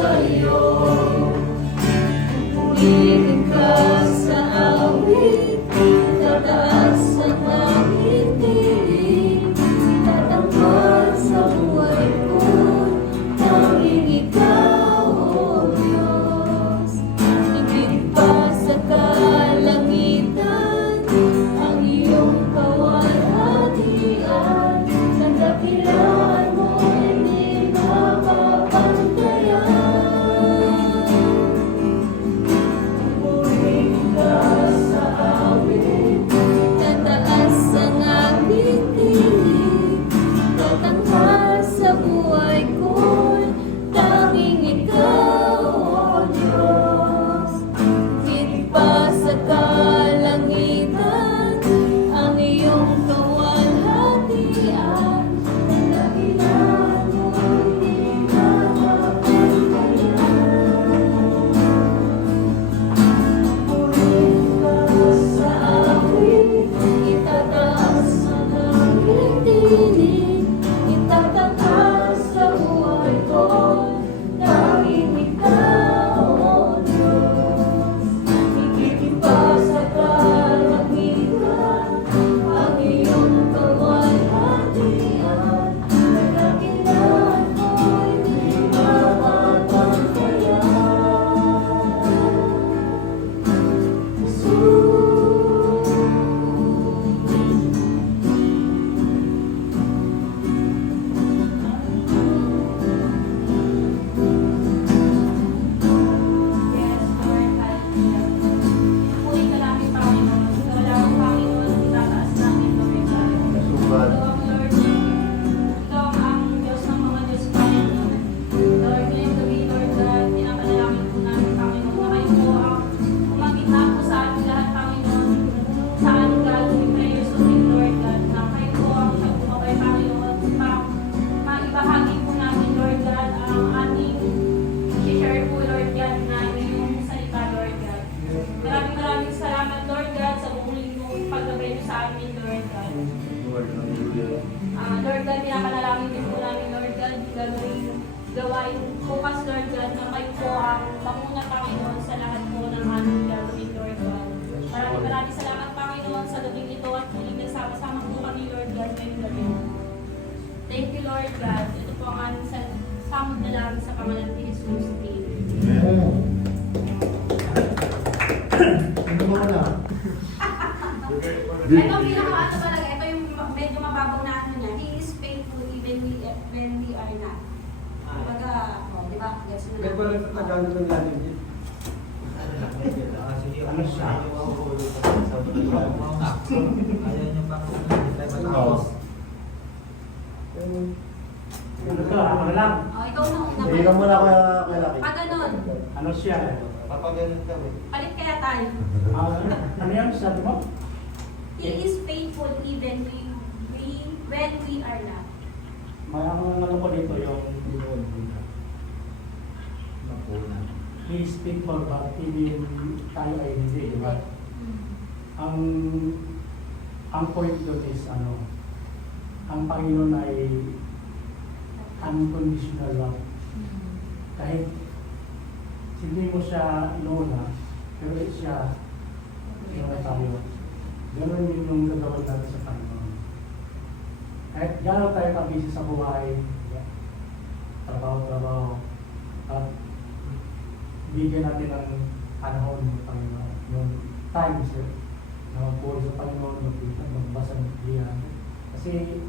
sa'yo. Pupurihin ka sa awit, tataas ang aking tinig, tatamad sa buhay ko, tanging ikaw, O Diyos. Higit pa sa kalangitan, ang iyong kawalhatian, sa dakilaan mo hindi mapapantayan. Pupurihin ka sa awit, tataas ang aking tinig, tatangkas sa buhay ko'y tanging ikaw, O Diyos. Higit pa sa kalangitan, ang iyong kawalhatian, ang dakilaan mo hindi mapapantayan. Pupurihin ka sa awit, itataas ang aking tinig, itatangkas sa buhay ko, tanging ikaw, O Diyos. Higit pa sa kalangitan, ang iyong kawalhatian, ang dakilaan mo hindi mapapantayan. Yes, Lord, hallelujah. Puri ka namin, Panginoon. Ikaw lang ang Panginoon ang itataas namin, Lord God. Ikaw ang Lord, ikaw ang Diyos ng mga Diyos, Panginoon. Lord, ngayong gabi, Lord God, pinapanalangin po namin, Panginoon, na kayo po ang umagitna po sa ating lahat, Panginoon, sa ating gagawing prayers to Him, Lord God, na kayo po ang nagpumabay, Panginoon, maibahagi po namin, Lord God, ang ating i-share po, Lord God, na iyong salita, Lord God. Maraming salamat, Lord God, sa buong linggong paggabay niyo sa amin, Lord God. Lord God, pinapanalangin din po namin, Lord God, gawain bukas, Lord God, na kayo po ang panguna, Panginoon, sa lahat po ng aming gagawin, Lord God. Maraming salamat, Panginoon, sa gabing ito at muling nagsama-sama po kami, Lord God, ngayong gabi. Thank you, Lord God. Ito po ang aming samod na lang sa pangalan ni Jesus. Amen. Ano mo na? Ito ang pinaka-ano talaga, ito yung medyo mababaw na ano niya. He is faithful even when we are not. Kumbaga, di ba? Yes, May pala sa Tagalog ng lalim din. Ano siya? Ayaw niyo pa kung hindi tayo matapos. Ano ka? Ako na lang. Oh, ikaw na una. Hindi ka muna kaya laki. Pag ganun, Ano siya? Papaganon kami. palit kaya tayo. Ano yan? Sabi mo? He is faithful even when we are not. May ang ano ko dito yung pinod dito. Mapuna. He is faithful but even tayo ay hindi, di ba? Ang point doon is ano, ang Panginoon ay unconditional love. Kahit hindi mo siya inuuna, pero siya inuuna tayo. Ganun yun yung gagawin natin sa Panginoon. Kahit gano'n tayo kabisi sa buhay, trabaho, at bigyan natin ng panahon ng Panginoon, yung time na magpuri sa Panginoon, magbasa ng Biblia. Kasi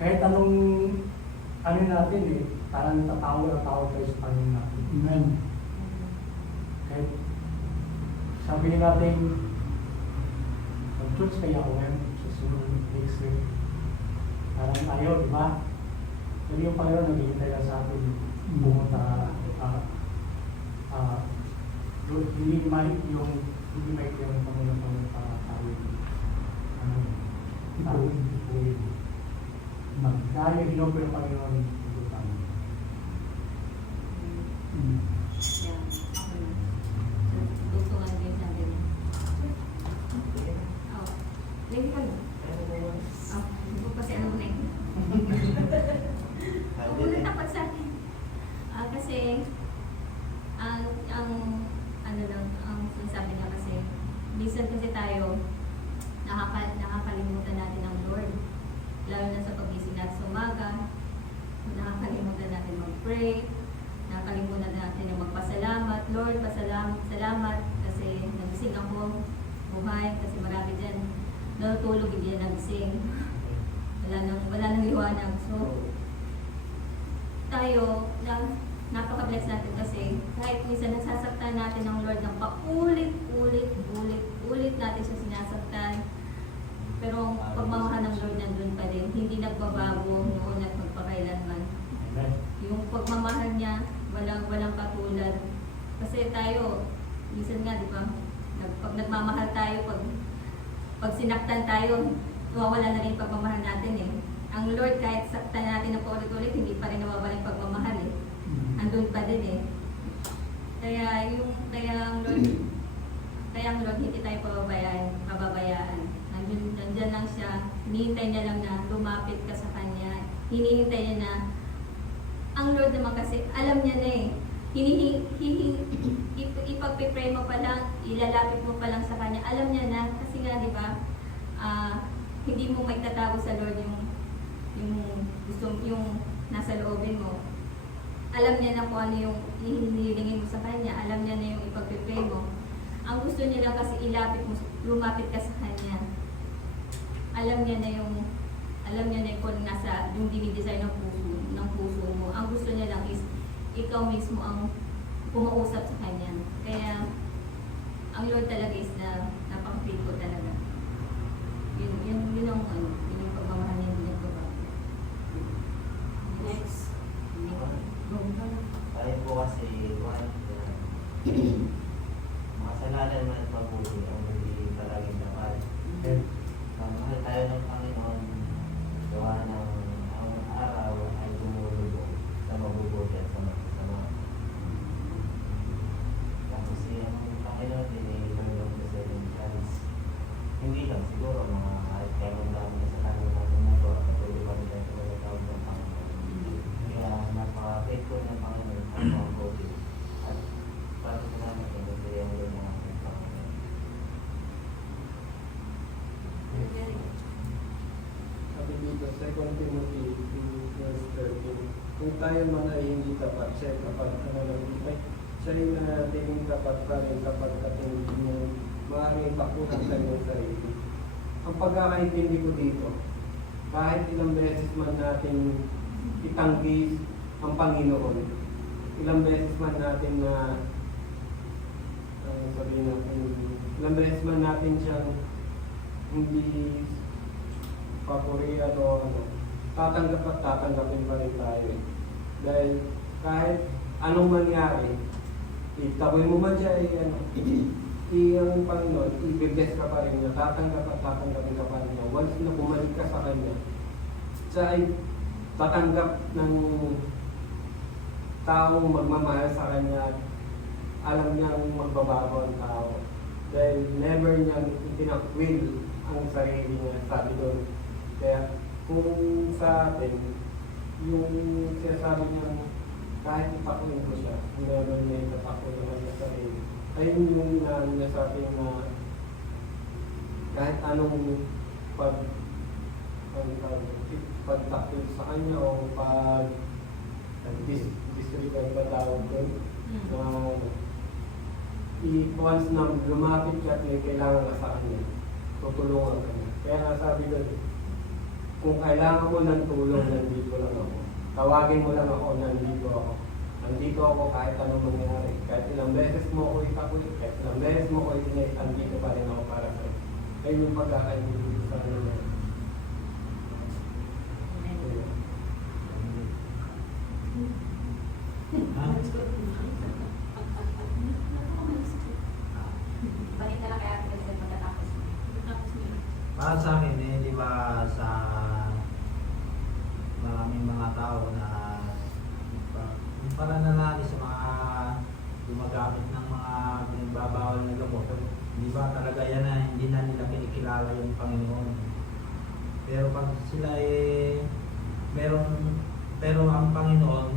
kahit anong ano natin parang tatawag tayo sa Panginoon natin. Amen. Kahit sabihin natin, mag-church kaya ako ngayon, susunod next week. Parang ayaw, di ba? Pero yung Panginoon naghihintay lang sa atin pumunta, hindi may yung Panginoon para tayo. Ipuin. Dahil hinopo yung Panginoon, ito tayo. Gusto nga din natin. Lagi ka lang. Hindi ko kasi ano na yun. Huwag mo na tapat sa akin. Kasi Lord, salamat kasi nagising ako, buhay, kasi marami dyan natutulog, hindi na nagising. Wala nang liwanag. So, tayo, napaka-bless natin kasi kahit minsan nasasaktan natin ng Lord ng paulit-ulit natin siya sinasaktan. Pero ang pagmamahal ng Lord nandun pa rin, hindi nagbabago noon at magpakailanman. Amen. Yung pagmamahal niya, walang katulad. Kasi tayo, minsan nga, di ba, pag nagmamahal tayo, pag sinaktan tayo, nawawala na rin yung pagmamahal natin eh. Ang Lord, kahit saktan natin ng paulit-ulit, hindi pa rin nawawala yung pagmamahal eh. Andun pa din eh. Kaya ang Lord, hindi tayo pababayaan. Nandyan lang siya, hinihintay niya lang na lumapit ka sa Kanya. Hinihintay niya na, ang Lord naman kasi, alam niya na eh. Ipagpipray mo pa lang, ilalapit mo pa lang sa Kanya, alam niya na. Kasi nga, di ba, hindi mo maitatago sa Lord yung nasa loobin mo. Alam niya na kung ano yung hinihilingin mo sa Kanya, alam niya na yung ipagpipray mo. Ang gusto niya lang kasi ilapit mo, lumapit ka sa Kanya. Alam niya na kung nasa yung dinidesign ng puso mo. Ang gusto niya lang is ikaw mismo ang pumausap sa Kanya. Kaya ang Lord talaga is napaka-faithful talaga. Yun ang yung pagmamahal niya, hindi niya pagbabago. Next. Tayo po kasi, makasalanan man at mabuti ang hindi palaging dapat. Amen. Mahal tayo ng Panginoon, gawa ng ang araw ay tumulubog sa mabubuti at sa masasama. Tapos ang Panginoon din ay tumulog na sa ilang chance. Hindi lang siguro mga kahit kaya mong dami na sa kanila natin na ito at patuloy pa rin tayo sa mga tawag ng Panginoon. Kaya napaka-faithful ng Panginoon at mabuti. At para sa naman, hindi ang mga ating Panginoon. Sabi dito, 2 Timothy 2 verse 13, kung tayo man ay hindi tapat, siya ay tapat na nalagipay. Siya ay nanatiling tapat pa rin kapag hindi mo maaaring pakuhan tayo sa sarili. Ang pagkakaintindi ko dito, kahit ilang beses man natin itanggi ang Panginoon, ilang beses man natin ilang beses man natin siyang hindi papuri o tatanggap at tatanggapin pa rin tayo. Dahil kahit anong mangyari, itawin mo man siya ang Panginoon, i-bless ka pa rin niya, tatanggap at tatanggapin ka pa rin niya. Once na bumalik ka sa Kanya, siya ay tatanggap ng taong magmamahal sa Kanya. Alam niyang magbabago ang tao. Dahil never niyang itinakwil ang sarili niya, sabi doon. Kaya kung sa atin, yung sinasabi niya, kahit ipakuin ko siya, never niya itapakuin naman sa sarili. Ayun yung inaano niya sa atin na kahit anong pagtakil sa kanya o disregard ba tawag doon, once na lumapit ka at may kailangan ka sa kanya, tutulungan ka niya. Kaya nga sabi doon, kung kailangan mo ng tulong, nandito lang ako. Tawagin mo lang ako, nandito ako. Nandito ako kahit anong mangyari. Kahit ilang beses mo ako ikakulit, kahit ilang beses mo ako itinay, nandito pa rin ako para sa'yo. Kaya yung pagkakaintindi sa kanya. Balik na lang kaya President pagkatapos. Para sa akin, di ba sa maraming mga tao na para nanali sa mga gumagamit ng mga pinagbabawal na gamot, di ba talaga yan na hindi na nila kinikilala yung Panginoon. Pero pag sila pero ang Panginoon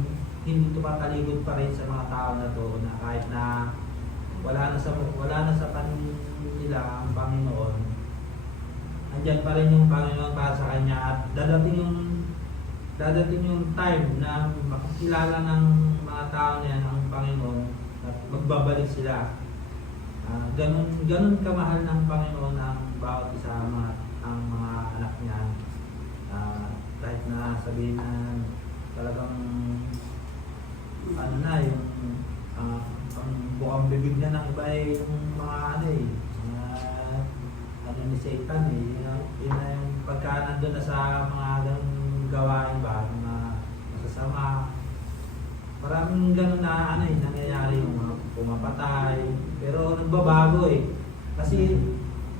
hindi tumatalikod pa rin sa mga tao na to na kahit na wala na sa kanila ang Panginoon, andyan pa rin yung Panginoon para sa kanya at dadating yung time na makikilala ng mga tao na yan ang Panginoon at magbabalik sila. Ganun kamahal ng Panginoon ang bawat isa ang mga anak niya. Kahit na sabihin na talagang ano na yung ang bukang bibig na ng iba yung mga ano ni Satan yun na yung pagka nandun na sa mga ganung gawain ba mga masasama, maraming ganun na nangyayari, yung mga pumapatay, pero nagbabago kasi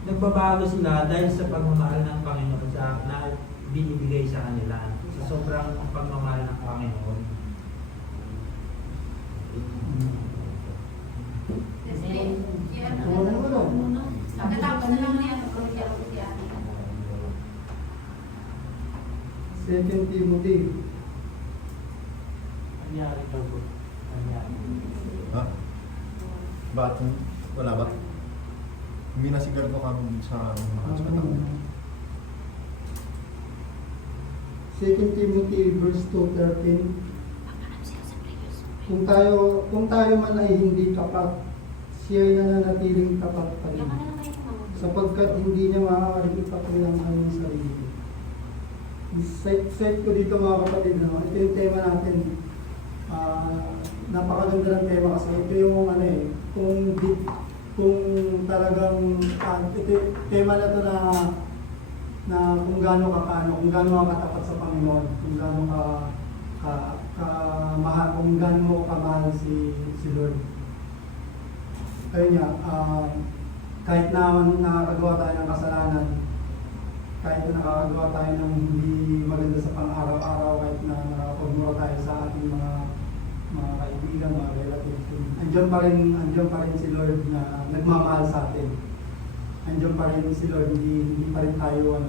nagbabago sila dahil sa pagmamahal ng Panginoon na binibigay sa kanila, sa sobrang pagmamahal ng Panginoon. Pagkatapos na lang niya, pagkatapos ko si ate. 2 Timothy. Nangyari daw po. Nangyari. Ha? Bakit? Wala ba? Hindi nasigardo kami sa mga hospital. 2 Timothy verse 2:13. Kung tayo man ay hindi tapat, siya'y nananatiling tapat pa rin. Sapagkat hindi niya maaaring ipatuloy ang kanyang sarili. Set ko dito mga kapatid, no? Ito yung tema natin. Napakaganda ng tema kasi ito yung kung talagang ito yung tema na to na kung gaano kung gaano ka katapat sa Panginoon, kung gaano kamahal, kung gaano mo kamahal si Lord. Ayun nga, kahit na nakakagawa tayo ng kasalanan, kahit na nakakagawa tayo ng hindi maganda sa pang-araw-araw, kahit na nakakapagmura tayo sa ating mga kaibigan, mga relatives, andiyan pa rin si Lord na nagmamahal sa atin. Andiyan pa rin si Lord, hindi pa rin tayo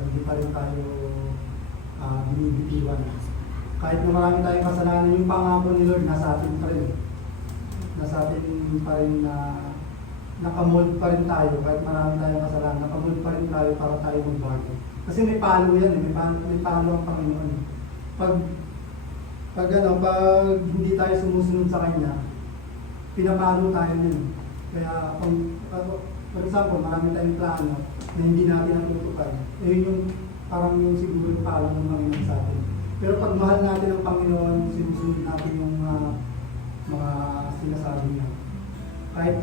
binibitiwan. Kahit na marami tayong kasalanan, yung pangako ni Lord nasa atin pa rin. Nasa atin pa rin na nakamold pa rin tayo, kahit marami tayong kasalanan, nakamold pa rin tayo para tayo magbago. Kasi may palo yan, may palo ang Panginoon. Pag hindi tayo sumusunod sa Kanya, pinapalo tayo nun. Kaya, for example, marami tayong plano na hindi natin natutupad. Yun yung parang yung siguro yung palo ng Panginoon sa atin. Pero pag mahal natin ang Panginoon, sinusunod natin yung mga sinasabi niya. Kahit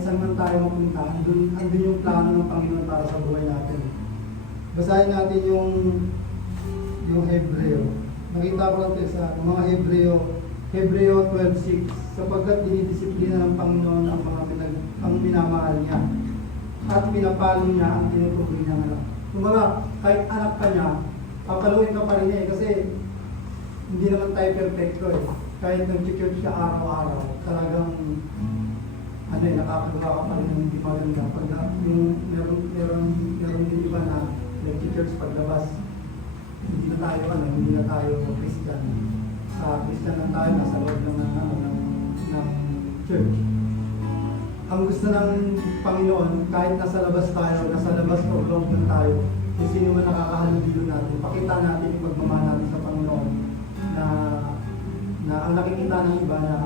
saan man tayo mapunta, andun yung plano ng Panginoon para sa buhay natin. Basahin natin yung Hebreo. Nakita ko lang ito sa mga Hebreo 12:6, sapagkat dinidisiplina ng Panginoon ang minamahal niya at pinapalo niya ang tinutukoy niyang anak. Kumbaga, kahit anak ka niya, papaluin ka pa rin niya kasi hindi naman tayo perfecto Kahit nag-church siya araw-araw, talagang nakakagawa ka pa rin ng hindi maganda. Pag meron din iba na nag-church paglabas, hindi na tayo Christian. Christian lang tayo, nasa loob ng church. Ang gusto ng Panginoon, kahit nasa labas tayo, nasa labas o loob lang tayo, kung sino man nakakahalubilo natin, pakita natin yung pagmamahal natin sa Panginoon na ang nakikita ng iba na,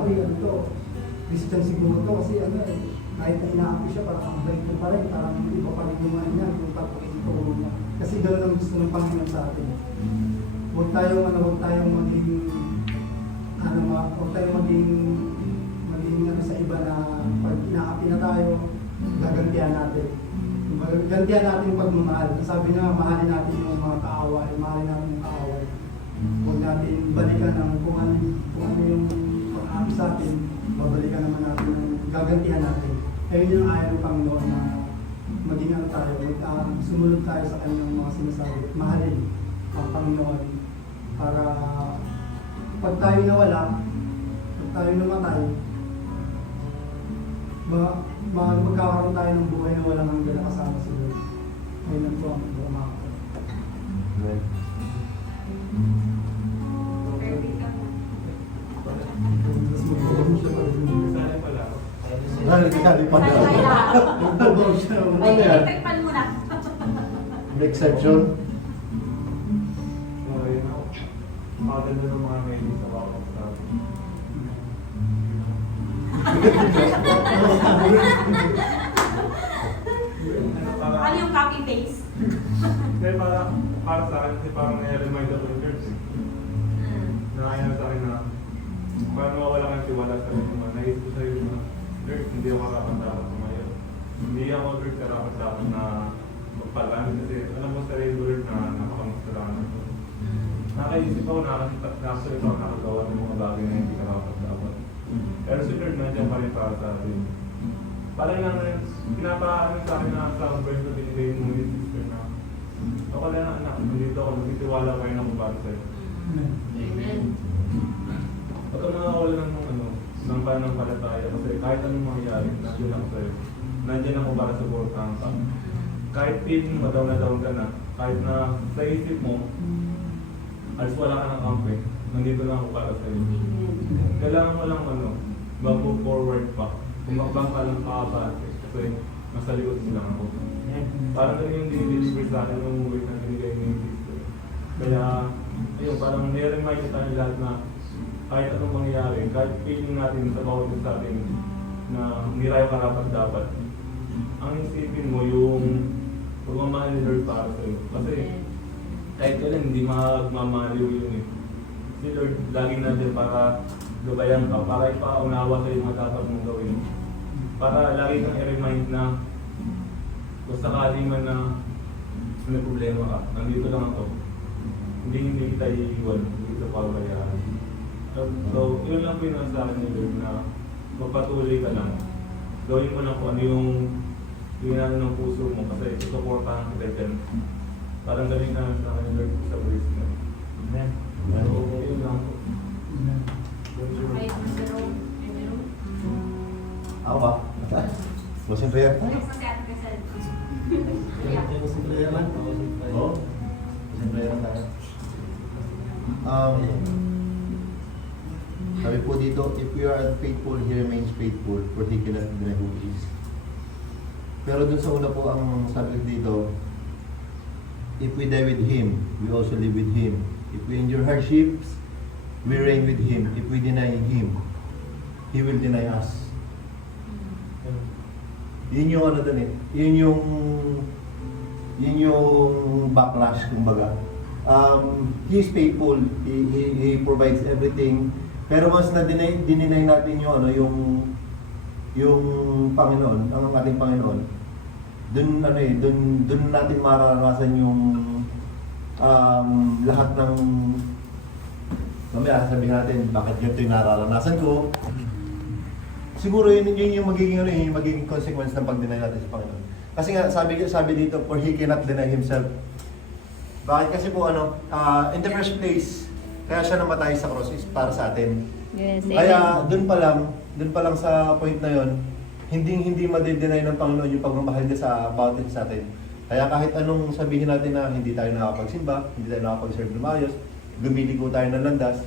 Christian siguro to kasi kahit na inaapi siya, parang ang bait ko pa rin, parang hindi pa rin yung niya, yung pagpapagpapag niya. Kasi gano'n ang gusto ng Panginoon sa atin. Huwag tayong maging sa iba na pag inaapi na tayo, gagantihan natin. Gantihan natin yung pagmamahal. Sabi nga, mahalin natin yung mga kaaway, mahalin natin yung kaaway. Huwag natin balikan ng kung ano yung pag-aapi sa atin, babalikan naman natin ng gagantihan natin. Ayun yung ayaw ng Panginoon na maging tayo, sumunod tayo sa kanyang mga sinasabi. Mahalin ang Panginoon para pag tayo nawala, pag tayo namatay, magkakaroon tayo ng buhay na walang hanggan na kasama si Lord. Ayun lang po ang mga Amen. Kali pa daw. May electric pan muna. May exception. Maganda ng mga medyo sa bawat Ano yung copy-paste? Kasi para sa akin, kasi parang nai-remind ako yung church eh. Nakakaya sa akin na parang nawawala kang tiwala sa akin naman. Naisip ko sa'yo na, Lord, hindi ako karapat-dapat tumayo. Hindi ako, Lord, karapat-dapat na magpalaan kasi alam mo sa rin, Lord, na napakamasalanan ko. Nakaisip ako, nakasulit ako nakagawa ng mga bagay na hindi karapat-dapat. Pero si Lord, nandiyan pa rin para sa atin. Parang lang na pinapaano sa akin na sa verse na binigay mo yung sister na ako lang na anak, nandito ako, nagtitiwala pa rin ako para sa'yo. Amen. Huwag kang makakawala ng pananampalataya kasi kahit anong mangyayari, nandiyan ako sa'yo. Nandiyan ako para supportahan ka. Kahit feeling mo down na down ka na, kahit na sa isip mo, alas wala ka ng kampe, nandito lang ako para sa'yo. Kailangan mo lang mag-move forward pa. Kumakbang ka lang kakabate kasi nasa likod mo lang ako. Parang ganun yung dinideliver sa akin ng movie na binigay ni sister. Kaya, ayun, parang nire-remind tayo lahat na kahit anong mangyayari, kahit feeling natin sa bawat isa sa atin na hindi tayo karapat-dapat, ang isipin mo yung pagmamahal ni Lord para sa'yo. Kasi kahit kailan hindi magmamaliw yun eh. Si Lord laging nandiyan para gabayan ka, para ipaunawa sa'yo yung dapat mong gawin. Para lagi kang i-remind na kung sakaling man na may problema ka, nandito lang ako. Hindi kita iiwan, hindi kita pabayaan. So, yun lang po yung nasa akin ni Lord na magpatuloy ka lang. Gawin mo lang kung ano yung hinano ng puso mo kasi susuportahan kita dyan. Parang galing na sa akin ni Lord sa verse na. Amen. So, yun lang po. Okay, Mr. Ro. Ako ba? Closing prayer? Ano kasi ate Casal? Closing prayer man? Oo. Closing prayer tayo. Sabi po dito, if we are unfaithful, He remains faithful, for He cannot deny who He is. Pero dun sa una po ang sabi dito, if we die with Him, we also live with Him. If we endure hardships, we reign with Him. If we deny Him, He will deny us. Yun yung ano dun eh. Yun yung backlash, kumbaga. He is faithful. He provides everything. Pero once na dininay natin yung yung Panginoon, ang ating Panginoon, dun natin mararanasan yung lahat ng mamaya sabihin natin bakit ganito yung nararanasan ko. Siguro yun yung magiging consequence ng pag-deny natin sa Panginoon. Kasi nga sabi dito, for He cannot deny Himself. Bakit? Kasi po in the first place, kaya siya namatay sa cross is para sa atin. Yes, Kaya doon pa lang sa point na yon, hindi ma-deny ng Panginoon yung pagmamahal niya sa bawat isa sa atin. Kaya kahit anong sabihin natin na hindi tayo nakapagsimba, hindi tayo nakapag-serve ng maayos, lumiligo tayo ng landas,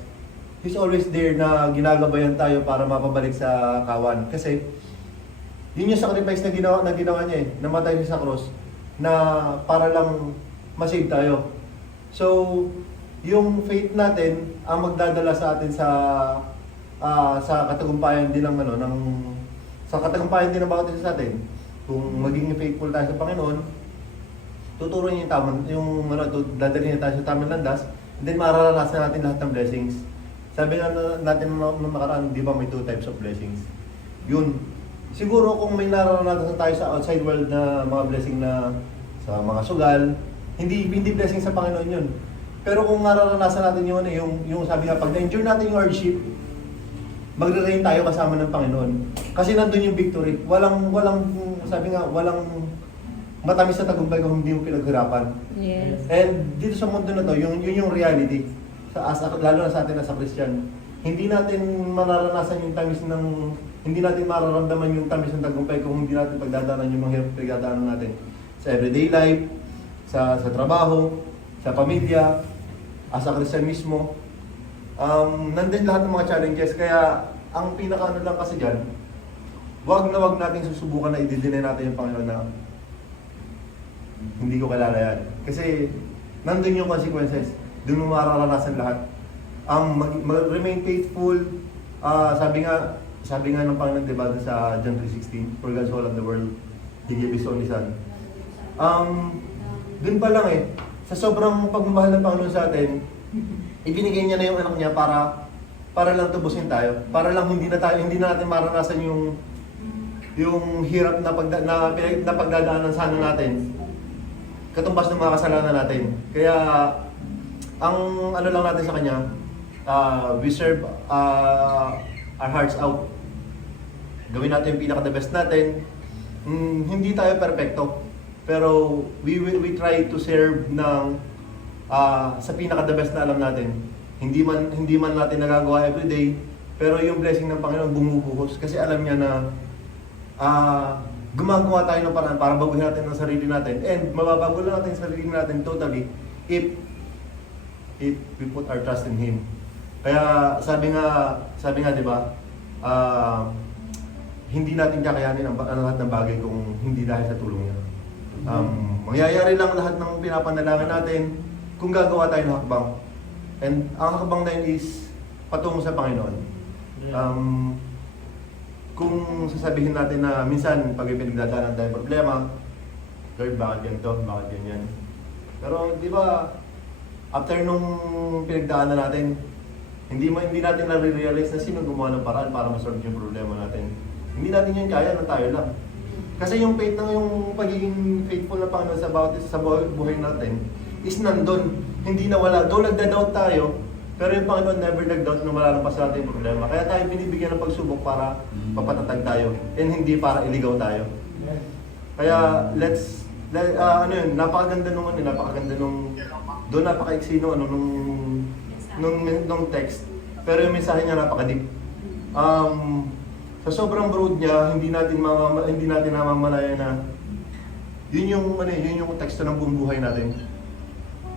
He's always there na ginagabayan tayo para mapabalik sa kawan. Kasi yun yung sacrifice na ginawa niya eh, namatay siya sa cross na para lang masave tayo. So, yung faith natin ang magdadala sa atin sa katagumpayan din sa katagumpayan din ng bawat isa sa atin. Kung maging faithful tayo sa Panginoon, tuturo niya dadalhin niya tayo sa tamang landas, and then mararanasan natin lahat ng blessings. Sabi nga natin nung nakaraan, di ba may 2 types of blessings? Yun. Siguro kung may nararanasan tayo sa outside world na mga blessing na sa mga sugal, hindi blessing sa Panginoon yun. Pero kung nararanasan natin yung sabi nga, pag na-endure natin yung hardship, magre-reign tayo kasama ng Panginoon. Kasi nandun yung victory. Walang matamis sa tagumpay kung hindi mo pinaghirapan. Yes. And dito sa mundo na to, yun yung reality. Lalo na sa atin as a Christian. Hindi natin mararanasan yung tamis hindi natin mararamdaman yung tamis ng tagumpay kung hindi natin pagdadaanan yung mga hirap pagdadaanan natin. Sa everyday life, sa trabaho, sa pamilya, as a Christian mismo. Nandun lahat ng mga challenges. Kaya ang pinaka lang kasi dyan, wag natin susubukan na i-deny natin yung Panginoon na hindi ko kilala yan. Kasi nandun yung consequences. Doon mo mararanasan lahat. Remain faithful. Sabi nga, sabi nga ng Panginoon, diba, dun sa John 3:16, for God so loved the world, He gave His only Son. Dun pa lang sa sobrang pagmamahal ng Panginoon sa atin, ibinigay niya na yung anak niya para lang tubusin tayo, para lang hindi na natin maranasan yung hirap na pagdadaanan sana natin, katumbas ng mga kasalanan natin. Kaya ang ano lang natin sa kanya, we serve our hearts out. Gawin natin yung pinaka-the best natin. Hindi tayo perfecto, pero we try to serve ng sa pinaka-the best na alam natin. Hindi man natin nagagawa everyday, pero yung blessing ng Panginoon bumubuhos kasi alam niya na gumagawa tayo ng paraan para baguhin natin ang sarili natin, and mababago lang natin ang sarili natin totally if we put our trust in Him. Kaya sabi nga 'di ba, hindi natin kakayanin ang lahat ng bagay kung hindi dahil sa tulong niya. Mangyayari lang lahat ng pinapanalangin natin kung gagawa tayo ng hakbang. And ang hakbang na yun is patungo sa Panginoon. Kung sasabihin natin na minsan pag pinagdadaanan tayong problema, Lord, bakit ganito, bakit ganyan? Pero di ba, after nung pinagdaanan natin, hindi natin na-realize na sino gumawa ng paraan para masolve yung problema natin. Hindi natin yun kaya na tayo lang. Kasi yung faith yung pagiging faithful na Panginoon sa buhay natin is nandun. Hindi nawala. Though nagda-doubt tayo, pero yung Panginoon never nag-doubt na malalampas natin yung problema. Kaya tayo binibigyan ng pagsubok para mapatatag tayo and hindi para iligaw tayo. Kaya napakaganda doon napaka-iksi nung text. Pero yung mensahe niya napaka-deep. Sa sobrang broad niya, hindi natin namamalaya na yun yung teksto ng buong buhay natin.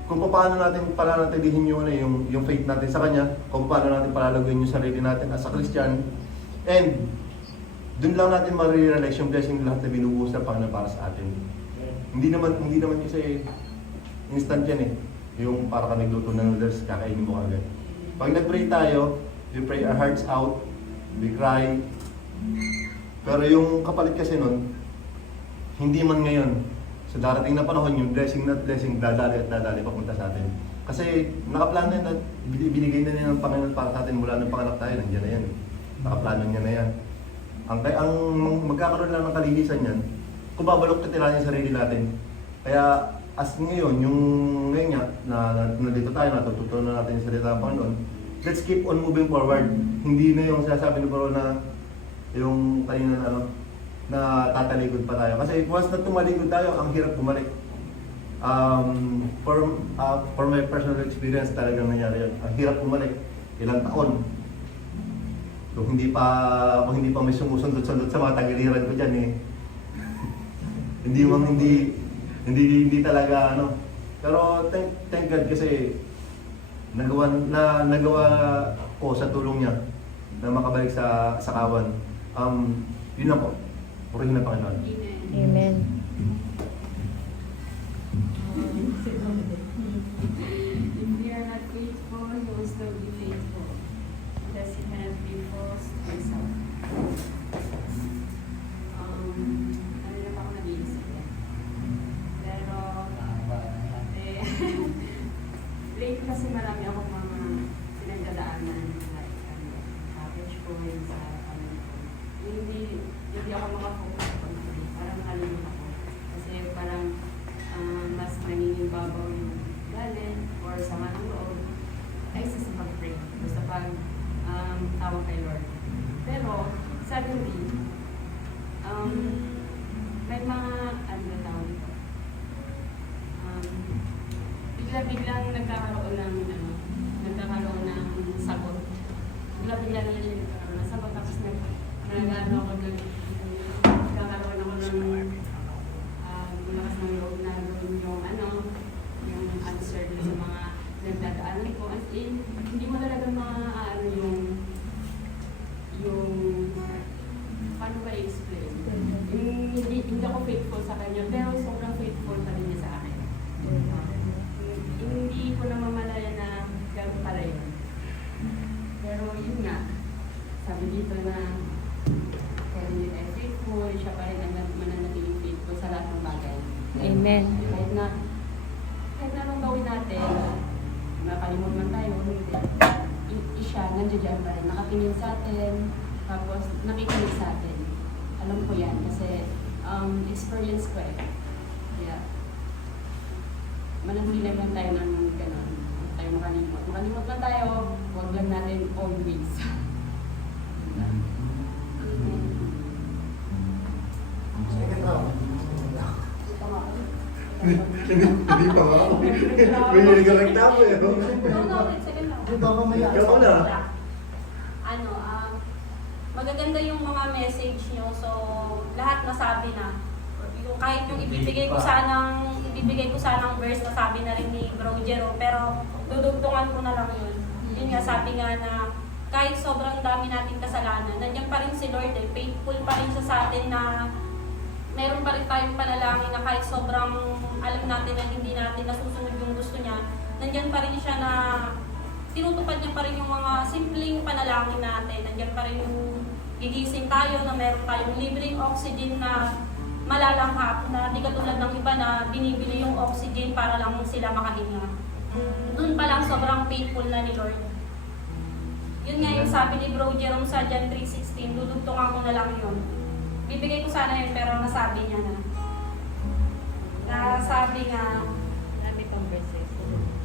Kung paano natin palanatilihin yung faith natin sa Kanya, kung paano natin palalaguin yung sarili natin as a Christian, and dun lang natin ma-realize yung blessing lahat na binubuhos ng Panginoon para sa atin. Hindi naman kasi instant yan yung para ka nagluto ng noodles, kakainin mo agad. Pag nag-pray tayo, we pray our hearts out, we cry. Pero yung kapalit kasi nun, hindi man ngayon. So darating na panahon, yung blessing dadali papunta sa atin. Kasi nakaplano na, binigay na niya ng Panginoon para sa atin mula ng panganak tayo, nandiyan na yan. Nakaplano niya na yan. Ang magkakaroon lang ng kalihisan yan, kung babalok titirahin yung sarili natin. Kaya as ngayon nga, na dito tayo, natututunan natin yung salita ng Panginoon, let's keep on moving forward. Hindi na yung sinasabi ni Paro na yung kanina na tatalikod pa tayo. Kasi once na tumalikod tayo, ang hirap bumalik. For my personal experience, talagang nangyari yun. Ang hirap bumalik. Ilang taon. Kung hindi pa may sumusundot-sundot sa mga tagiliran ko dyan hindi talaga Pero thank God kasi nagawa ko sa tulong niya na makabalik sa kawan. Yun lang po. Purihin na Panginoon. Amen. If we are not faithful, He will still be faithful. Because He has been false to Himself. Kanina pa ako nag-iisip Pero, late kasi marami akong mga pinagdadaanan. Like, cabbage ko, sa hindi ako makafocus pag parang nakalimut ako. Kasi parang mas nagiging babaw yung galit or sama ng loob ay sa pag-pray o sa pag-tawag kay Lord. Pero, suddenly, may mga tawag ito. Biglang nagkakaroon ng sagot. Bigla na yun nagkakaroon ng sagot. Tapos nagkakaroon ako ng malakas ng loob na gawin yung answer dun sa mga nagdadaanan ko. As in, hindi mo talaga yung paano ba i-explain? Hindi ako faithful sa kanya, pero sobrang faithful pa rin niya sa akin. Hindi ko namamalaya na gano'n pala yun. Pero yun nga, sabi dito na siya pa rin ang mananatiling faithful sa lahat ng bagay. Amen. Kahit na anong gawin natin, makalimot man tayo, hindi. Siya, nandiyan dyan pa rin. Nakatingin sa atin, tapos nakikinig sa atin. Alam ko yan kasi experience ko eh. Kaya, manangilan lang tayo ng gano'n. Huwag tayo makalimot. Makalimot lang tayo, huwag lang natin always. Second round. Hindi pa ba? May ka lang tao eh. No, second round. Di ba mamaya? Ikaw na. Ano, magaganda yung mga message nyo. So, lahat nasabi na. Yung, kahit yung ibibigay ko sanang verse na sabi na rin ni Bro Jero, pero dudugtungan ko na lang yun. Yun nga, sabi nga na kahit sobrang dami nating kasalanan, nandiyan pa rin si Lord eh. Faithful pa rin siya sa atin na meron pa rin tayong panalangin na kahit sobrang alam natin na hindi natin nasusunod yung gusto niya, nandiyan pa rin siya na tinutupad niya pa rin yung mga simpleng panalangin natin. Nandiyan pa rin yung gigising tayo na meron tayong libreng oxygen na malalanghap na di katulad ng iba na binibili yung oxygen para lang sila makahinga. Doon pa lang sobrang faithful na ni Lord. Yun nga yung sabi ni Bro Jerome sa John 3:16, dudugtungan ko na lang yun. Bibigay ko sana yun pero nasabi niya na. Nasabi nga,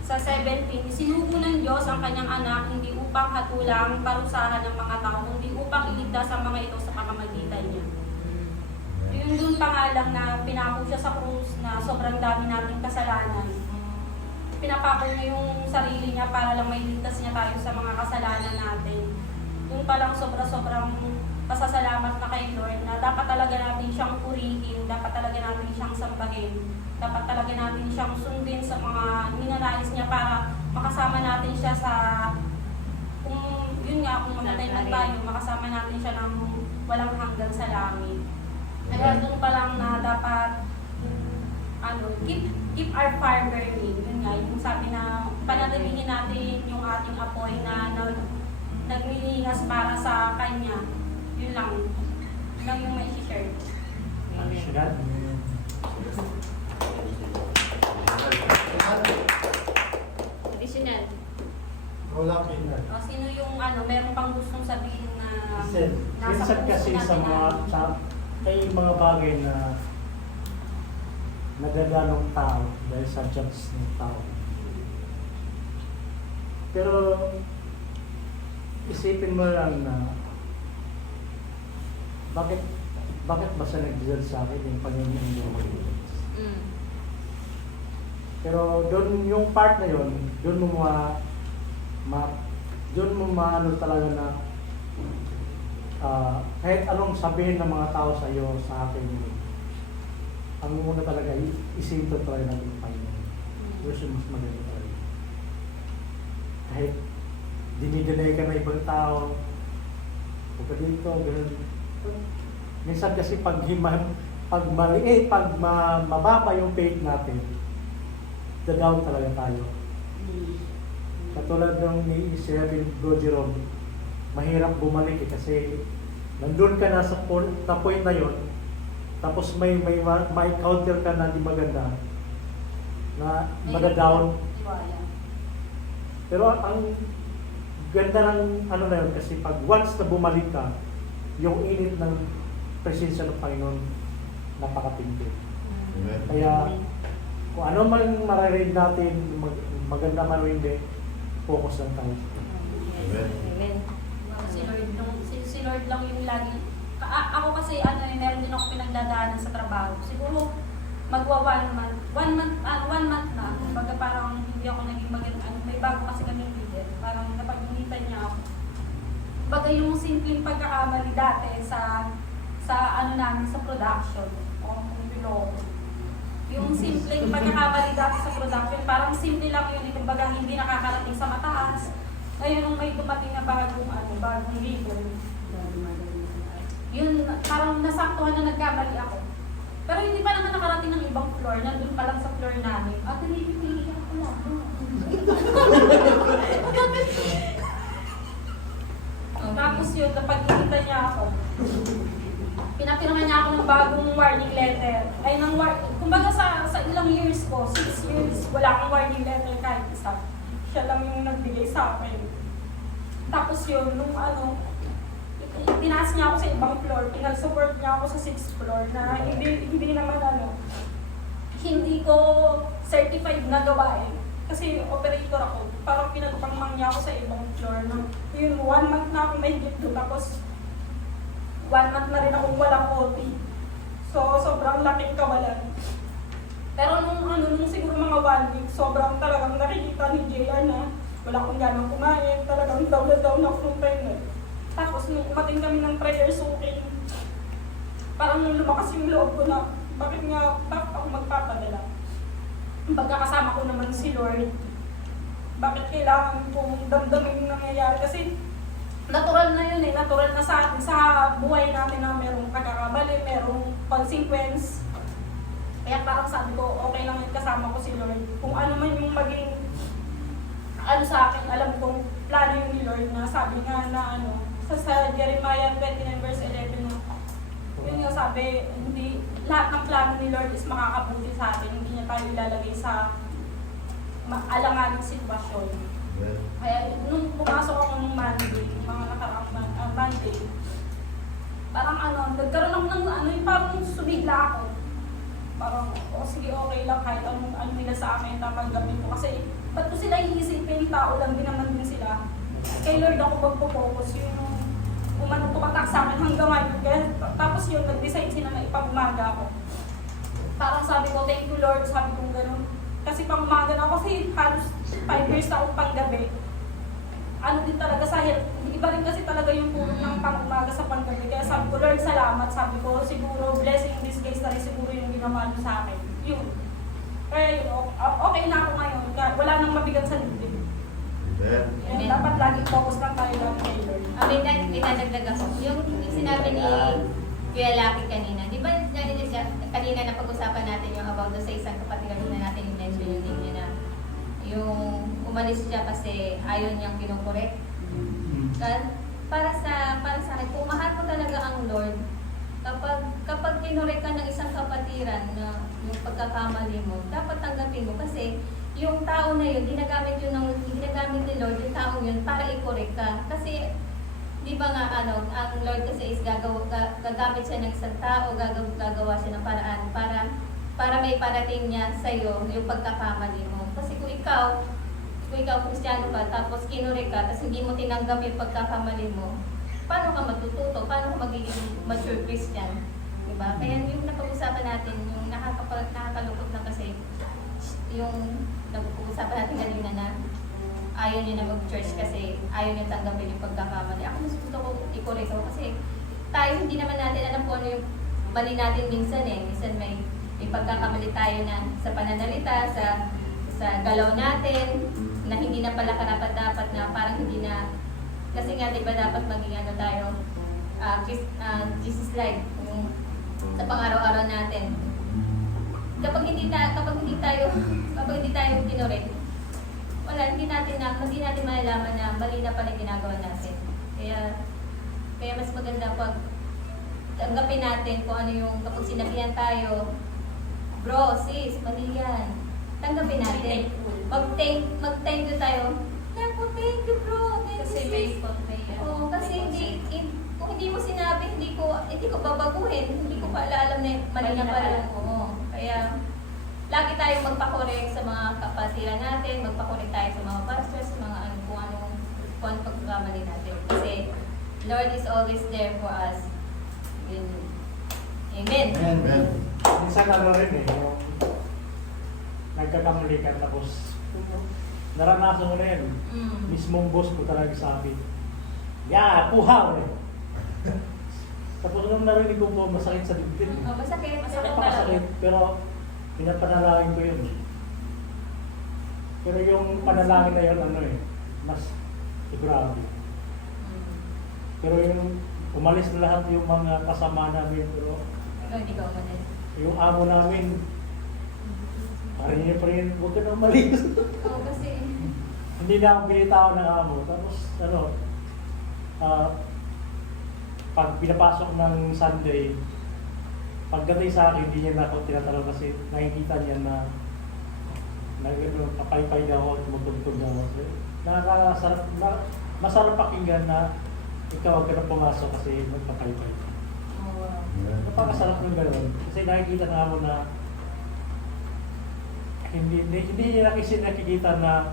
sa 17, sinugo ng Diyos ang kanyang anak hindi upang hatulang parusahan ng mga tao, kundi upang iligtas ang mga ito sa pamamagitan niya. Yung doon pa nga lang na pinako siya sa krus na sobrang dami nating kasalanan. Pinapako niya yung sarili niya para lang mailigtas niya tayo sa mga kasalanan natin. Doon pa lang sobrang pasasalamat na kay Lord na dapat talaga natin siyang purihin, dapat talaga natin siyang sambahin, dapat talaga natin siyang sundin sa mga ninanais niya para makasama natin siya sa, kung yun nga, kung mamatay na tayo, makasama natin siya ng walang hanggan sa langit. Kaya doon pa lang na dapat keep our fire burning. Yun nga, yung sabi na panatilihin natin yung ating apoy na naglilinas para sa Kanya. Yun lang yung may share. Additional. Additional. Wala ka yun. O, sino yung meron pang gustong sabihin na Minsan kasi sa may mga bagay na nagagalong tao dahil sa judge ng tao. Pero isipin mo lang na bakit ba siya nag-judge sa akin yung Panginoon Diyos? Pero doon yung part na yun, doon mo maano talaga na kahit anong sabihin ng mga tao sa iyo, sa akin, ang muna talaga isipin talaga natin yung Panginoon. Diyos yung mas maganda talaga. Kahit dinidinay ka na ibang tao, huwag ka dito, gano'n. Minsan kasi pag mababa yung faith natin, down talaga tayo. Katulad ng ni Sir Bro Jerome, mahirap bumalik kasi nandun ka na sa point na yon, tapos may counter ka na di maganda, na magadown. Pero ang ganda ng na yun, kasi pag once na bumalik ka, yung init ng presensya ng Panginoon, napakatindi. Kaya, kung ano man maririnig natin, maganda man o hindi, focus lang tayo. Amen. Si Lord lang yung lagi. Ako kasi meron din ako pinagdadaanan sa trabaho. Siguro magwa 1 month. 1 month na. Kumbaga parang hindi ako naging may bago kasi kaming leader. Parang napag-initan niya ako. Kumbaga yung simpleng pagkakamali dati sa namin sa production. Yung simpleng pagkakamali dati sa production, parang simple lang yun. Kumbaga hindi nakakarating sa mataas. Ngayon nung may dumating na bagong leader, yun, parang nasaktuhan na nagkamali ako. Pero hindi pa naman nakarating ng ibang floor, nandun pa lang sa floor namin. At hindi ako lang. Tapos yun, napag-ikita niya ako. Pinapinaman niya ako bagong warning letter. Ay, kumbaga sa ilang years ko, 6 years, wala akong warning letter kahit isa. Siya lang yung nagbigay sa akin. Tapos yun, nung tinaas niya ako sa ibang floor, pinag-support niya ako sa 6th floor na hindi naman hindi ko certified na gawain. Kasi operator ako, parang pinagpangmang niya ako sa ibang floor. Yun, 1 month na ako mahigit doon, tapos 1 month na rin akong walang OT. So, sobrang laking kawalan. Pero nung siguro mga 1 week, sobrang talagang nakikita ni JR na wala akong ganang kumain, talagang down na down ako nung time na. Tapos nung umating kami ng prayer soaking, parang nung lumakas yung loob ko na, bakit ako magpapadala? Pagkakasama ko naman si Lord, bakit kailangan kong damdamin yung nangyayari? Kasi natural na yun natural na sa atin, sa buhay natin na merong pagkakamali, merong consequence. Kaya parang sabi ko, okay lang yun kasama ko si Lord. Kung ano man yung maging sa akin, alam kong plano yun ni Lord na sabi nga na sa Jeremiah 29 verse 11 na, yun nga sabi, hindi, lahat ng plano ni Lord is makakabuti sa atin, hindi niya tayo ilalagay sa alanganing sitwasyon. Kaya nung pumasok ako nung Monday, mga nakaraang Monday, parang nagkaroon ako ng parang sumigla ako. Parang, sige, okay lang kahit anong nila sa akin, tatanggapin ko. Kasi, ba't ko sila iisipin, tao lang din naman din sila. Kay Lord ako magpo-focus, yung tumatak sa akin hanggang ngayon. Kaya, tapos yun, nag-decide sila na ipag-umaga ako. Parang sabi ko, thank you Lord, sabi ko gano'n. Kasi pang-umaga na ako, kasi halos 5 years na akong pang-gabi. Din talaga sa iba rin kasi talaga yung tulong ng pang-umaga sa pang-gabi. Kaya sabi ko, Lord, salamat. Sabi ko, siguro, blessing in this case na rin siguro yung ginawa niyo sa akin. Yun. Kaya yun, okay na ako ngayon. Kaya wala nang mabigat sa dibdib. Amen. Dapat lagi focus lang tayo lang kay Lord. May nadagdag ako. Yung sinabi ni Kuya Lucky kanina, di ba kanina na pag-usapan natin yung about sa isang kapatid kanina natin yung mention yung name niya na yung umalis siya kasi ayaw niyang kinukorek. Para sa akin, kung mahal mo talaga ang Lord, kapag kinurek ka ng isang kapatiran na yung pagkakamali mo, dapat tanggapin mo kasi yung tao na yun, ginagamit ni Lord yung taong yun para i-correct ka. Kasi di ba nga ang Lord kasi is gagamit siya ng isang tao, gagawa siya ng paraan para may parating niya sa iyo yung pagkakamali mo. Kasi kung ikaw Kristiyano ka, tapos kinurek ka, tapos hindi mo tinanggap yung pagkakamali mo, paano ka matututo? Paano ka magiging mature Christian? Diba? Kaya yung napag-usapan natin, yung nakakalungkot na kasi, yung napag-usapan natin kanina na ayaw niya na mag-church kasi ayaw niya tanggapin yung pagkakamali. Ako mas gusto ko i-correct ako kasi tayo hindi naman natin alam kung ano yung mali natin minsan Minsan may pagkakamali tayo na sa pananalita, sa galaw natin, na hindi na pala karapat-dapat na parang hindi na, kasi nga diba dapat maging tayo, Jesus-like, yung sa pang-araw-araw natin. Kapag hindi tayo kinorek, hindi natin malalaman na mali na pala ginagawa natin. Kaya mas maganda pag tanggapin natin kung ano yung kapag sinabihan tayo, bro, sis, mali yan. Tanggapin natin. Mag-thank you tayo. Thank you bro. Thank Kasi you may sis. convey yan. Oo, kasi kung hindi mo sinabi, hindi ko babaguhin. Hindi ko pa alam na mali na pala. Oo. Kaya, lagi tayong magpakorek sa mga kapatiran natin, magpakorek tayo sa mga pastors, mga kung anong pagkakamali natin. Kasi, Lord is always there for us. Yun. Amen. Amen. Minsan rin yung nagkakamali ka tapos naranasan mo na yan. Mismong boss ko talaga sabi, puhaw Tapos nung narinig ko po, masakit sa dibdib. Masakit Napakasakit, pero pinapanalangin ko yun. Pero yung panalangin na yun, mas grabe. Pero yung umalis na lahat yung mga kasama namin, pero hindi ka umalis. yung amo namin, parang niya pa rin, huwag ka nang umalis. Oo, kasi Hindi na ako binitaw ng amo. Tapos, pag pinapasok ng Sunday, pagdating sa akin, hindi niya na ako tinatanong kasi nakikita niya na kapay-pay na ako, tumutugtog na ako. Nakakasarap, masarap pakinggan na ikaw huwag ka na pumasok kasi magpapay-pay ka. Napakasarap ng gano'n. Kasi nakikita na ako na hindi niya nakikita na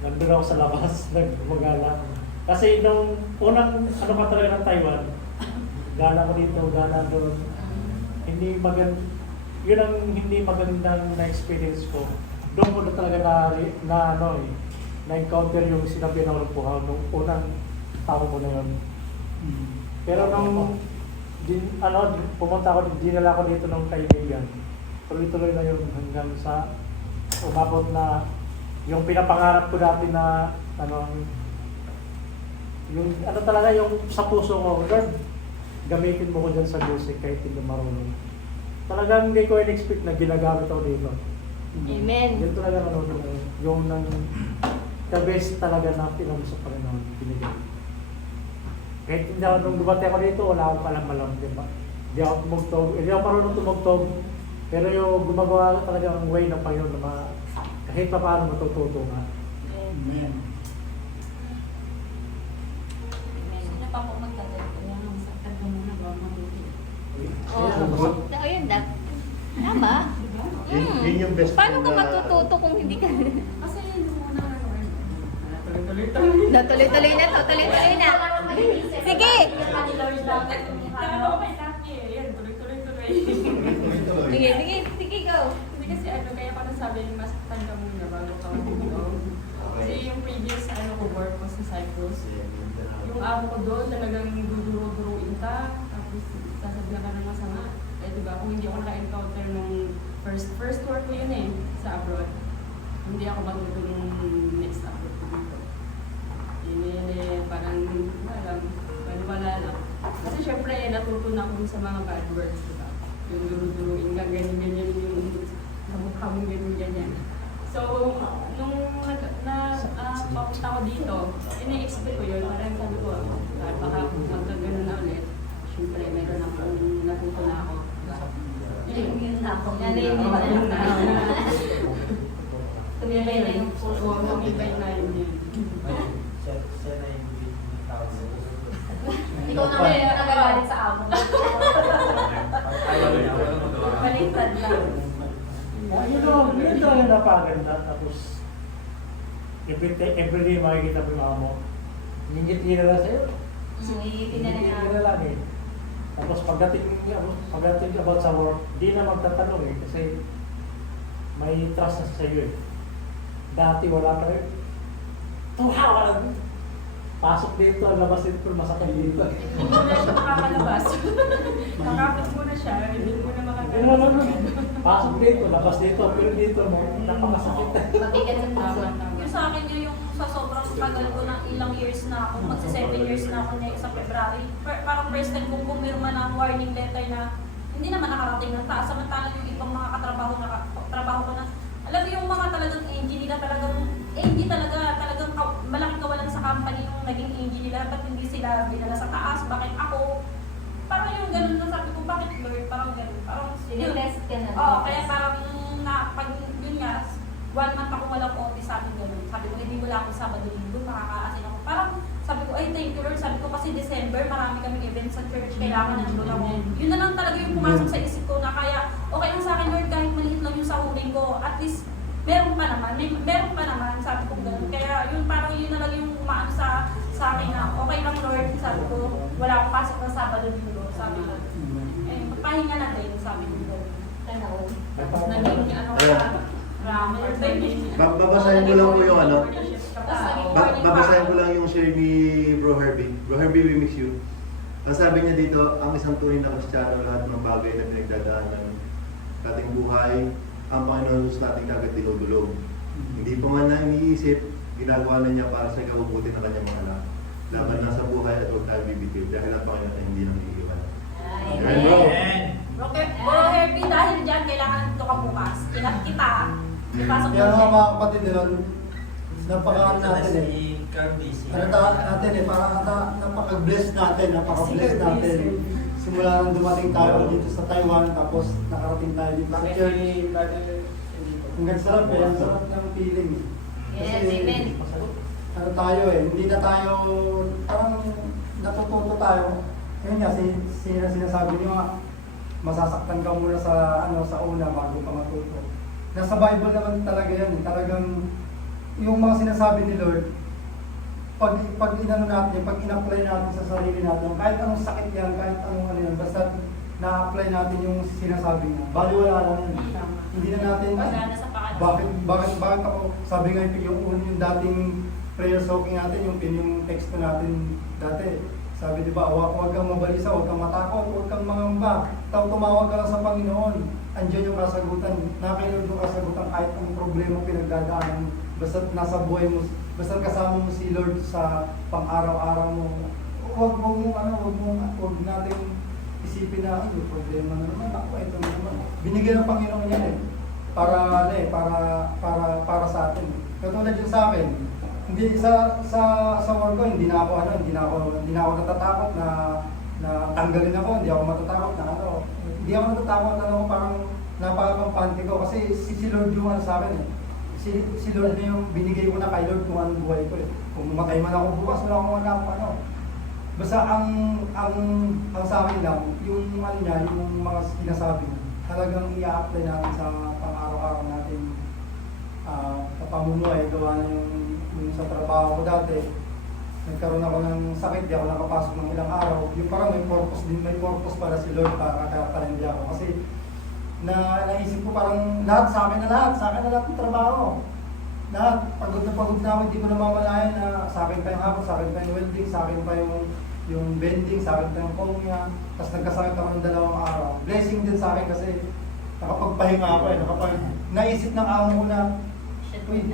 nandun ako sa labas, nagmagala. Kasi nung unang ano ka talaga ng Taiwan, gala ko dito, gala doon. Hindi yun ang hindi magandang na-experience ko. Doon ko na talaga na-encounter yung sinabi ng walang puhaw nung unang tao ko na yun. Pero nung pumunta ako, dinala ko dito ng kaibigan. Tuloy-tuloy na yun hanggang sa umabot na yung pinapangarap ko dati na yung talaga yung sa puso ko, Lord, gamitin mo ko dyan sa music kahit hindi marunong. Talagang hindi ko in-expect na ginagamit ako dito. Amen. Yun talaga yung the best talaga na pinag sa Panginoon, binigay. Kahit hindi ako, nung dumating ako dito, wala akong alam-alam, di ba? Hindi ako tumugtog, hindi ako marunong tumugtog. Pero yung gumagawa talaga ang way ng Panginoon na kahit pa paano matututo nga. Amen. Sino pa po magdadal ko yan? Sa tagal mo na ba mabuti? Ayun, tama. Yun yung best Paano ka na- matututo kung hindi ka... Kasi yung muna Tuloy-tuloy. Tuloy-tuloy na to, tuloy-tuloy na. Sige! Kaya ako kay Taki eh. Yan, tuloy-tuloy. Sige, go. Hindi kasi kaya pa nasabi yung masaktan ka muna bago ka matulog. Kasi yung previous ko work ko sa Cyprus, yung araw ko doon talagang duduro-duruin ka, tapos sasabihan ka ng masama. Eh diba, kung hindi ako naka-encounter nung first work ko yun sa abroad, hindi ako matutulong next abroad ko dito. Yun parang wala lang. Kasi syempre natuto na ako sa mga bad words, diba? Yung duro-duruin ka, ganyan-ganyan yung kamukha mong ganyan-ganyan. So, nung papunta ko dito, ini-expect ko yun. Parang sabi ko, baka magkagano na ulit. Siyempre, meron akong natuto na ako. Yun na ako. Tumibay Tumibay na yung puso. Oo, tumibay na yun. Siya na yung tao. Ikaw na nagagalit sa amo. Baliktad lang. Yun talaga napaganda. Tapos, every day makikita mo yung mga mo. Ngingit-ngit na sa'yo. Iitin na Ngingit lang. na lang eh. Tapos pagdating about sa work, di na magtatanong eh. Kasi may trust na sa'yo eh. Dati wala pa rin. Tuhawa! Pasok dito, labas dito, masakit dito. Hindi mo na siya makakalabas. Nakapit mo na siya, hindi mo na Ano, makakalabas. pasok dito, labas dito, pero dito, napakasakit. Mabigat sa puso. Yung sa akin yung sa sobrang tagal ko ng ilang years na ako, magsa 7 years na ako sa February. Parang first time kong pumirma ng warning letter na hindi naman nakarating ng taas. Samantalang yung ibang mga trabaho ko na, alam mo yung mga talagang ANG nila, talagang malaking kawalan sa company yung naging ANG nila. Ba't hindi sila binala sa taas? Bakit ako? Parang yung ganun na sabi ko, bakit Lord? Parang ganun. Parang Sinitest ka na. Oo, kaya parang pag yun nga, 1 month ako walang OT sa akin ganun. Sabi ko, hindi wala akong Sabado-Linggo, makakaasin ako. Parang sabi ko, ay thank you Lord. Sabi ko kasi December, marami kaming events sa church, kailangan nandun ako. Yun na lang talaga yung pumasok sa isip ko na kaya, okay lang sa akin Lord, kahit maliit lang yung sahuling ko, at least meron pa naman, sabi ko ganun. Kaya yun, parang yun na lang yung umaano sa akin na, okay lang Lord, sabi ko, wala akong pasok ng Sabado-Linggo, sabi ko. Eh, pahinga na din, sabi ko. Tapos naging Babasahin ko lang po yung babasahin ko lang yung share ni Bro Herbie. Bro Herbie, we miss you. Ang sabi niya dito, ang isang tunay na Kristiyano, lahat ng bagay na pinagdadaanan ng ating buhay, ang Panginoon gusto nating agad dinudulog. Hindi pa man na iniisip, ginagawa na niya para sa ikabubuti ng kanyang mga anak. Laban na sa buhay at huwag tayo bibitiw dahil ang Panginoon ay hindi nang iiwan. Amen, bro. Bro Herbie, dahil dyan, kailangan ito ka bukas. Kinat kita. Ipasok Kaya mo nga dyan. mga kapatid doon, napaka natin eh. Ano natin eh, parang napaka-bless natin simula nang dumating tayo dito sa Taiwan, tapos nakarating tayo dito sa church. Hanggang sarap eh, ang sarap ng feeling eh. Yes, amen. Ano tayo eh, hindi na tayo, parang natututo tayo. Ngayon nga, sinasabi niyo nga, masasaktan ka muna sa sa una bago ka matuto. Nasa Bible naman talaga yan, eh. Talagang yung mga sinasabi ni Lord, pag inano natin, pag in-apply natin sa sarili natin, kahit anong sakit yan, kahit anong ano yan, basta na-apply natin yung sinasabi niya, baliwala lang yun. Hindi na natin, Wala na sa pakiramdam. bakit ako, sabi nga yung dating prayer soaking natin, yung texto natin dati, sabi di ba, huwag kang mabalisa, huwag kang matakot, huwag kang mangamba, tumawag ka lang sa Panginoon, andyan yung kasagutan, nakailan yung kasagutan kahit anong problema pinagdadaanan, basta nasa buhay mo, basta kasama mo si Lord sa pang-araw-araw mo, huwag natin isipin na yung problema na naman, ako ito na naman. Binigyan ng Panginoon yan eh, para sa atin. Katulad yun sa akin, hindi sa work ko, hindi na ako natatakot na tanggalin ako, hindi ako matatakot hindi ako natatakot parang napakampante ko kasi si Lord yung sa akin eh. Si Lord na yung binigay ko na kay Lord kung anong buhay ko eh. Kung mamatay man ako bukas, wala akong magkakapano. Basta ang sa akin lang, yung niya, yung mga sinasabi niya, talagang i-apply natin sa pang-araw-araw natin pamumuhay. Gawa na yung sa trabaho ko dati, nagkaroon ako ng sakit, di ako nakapasok ng ilang araw. Yung parang may purpose para si Lord para hindi ako. Kasi naisip ko parang sa akin na lahat ng trabaho. Lahat, pagod na ako, hindi ko namamalayan na sa akin pa yung hapon, sa akin pa yung welding, sa akin pa yung bending, sa akin pa yung komya. Tapos nagkasakit ako ng 2 araw. Blessing din sa akin kasi nakapagpahinga ako naisip ng amo ko na, uy,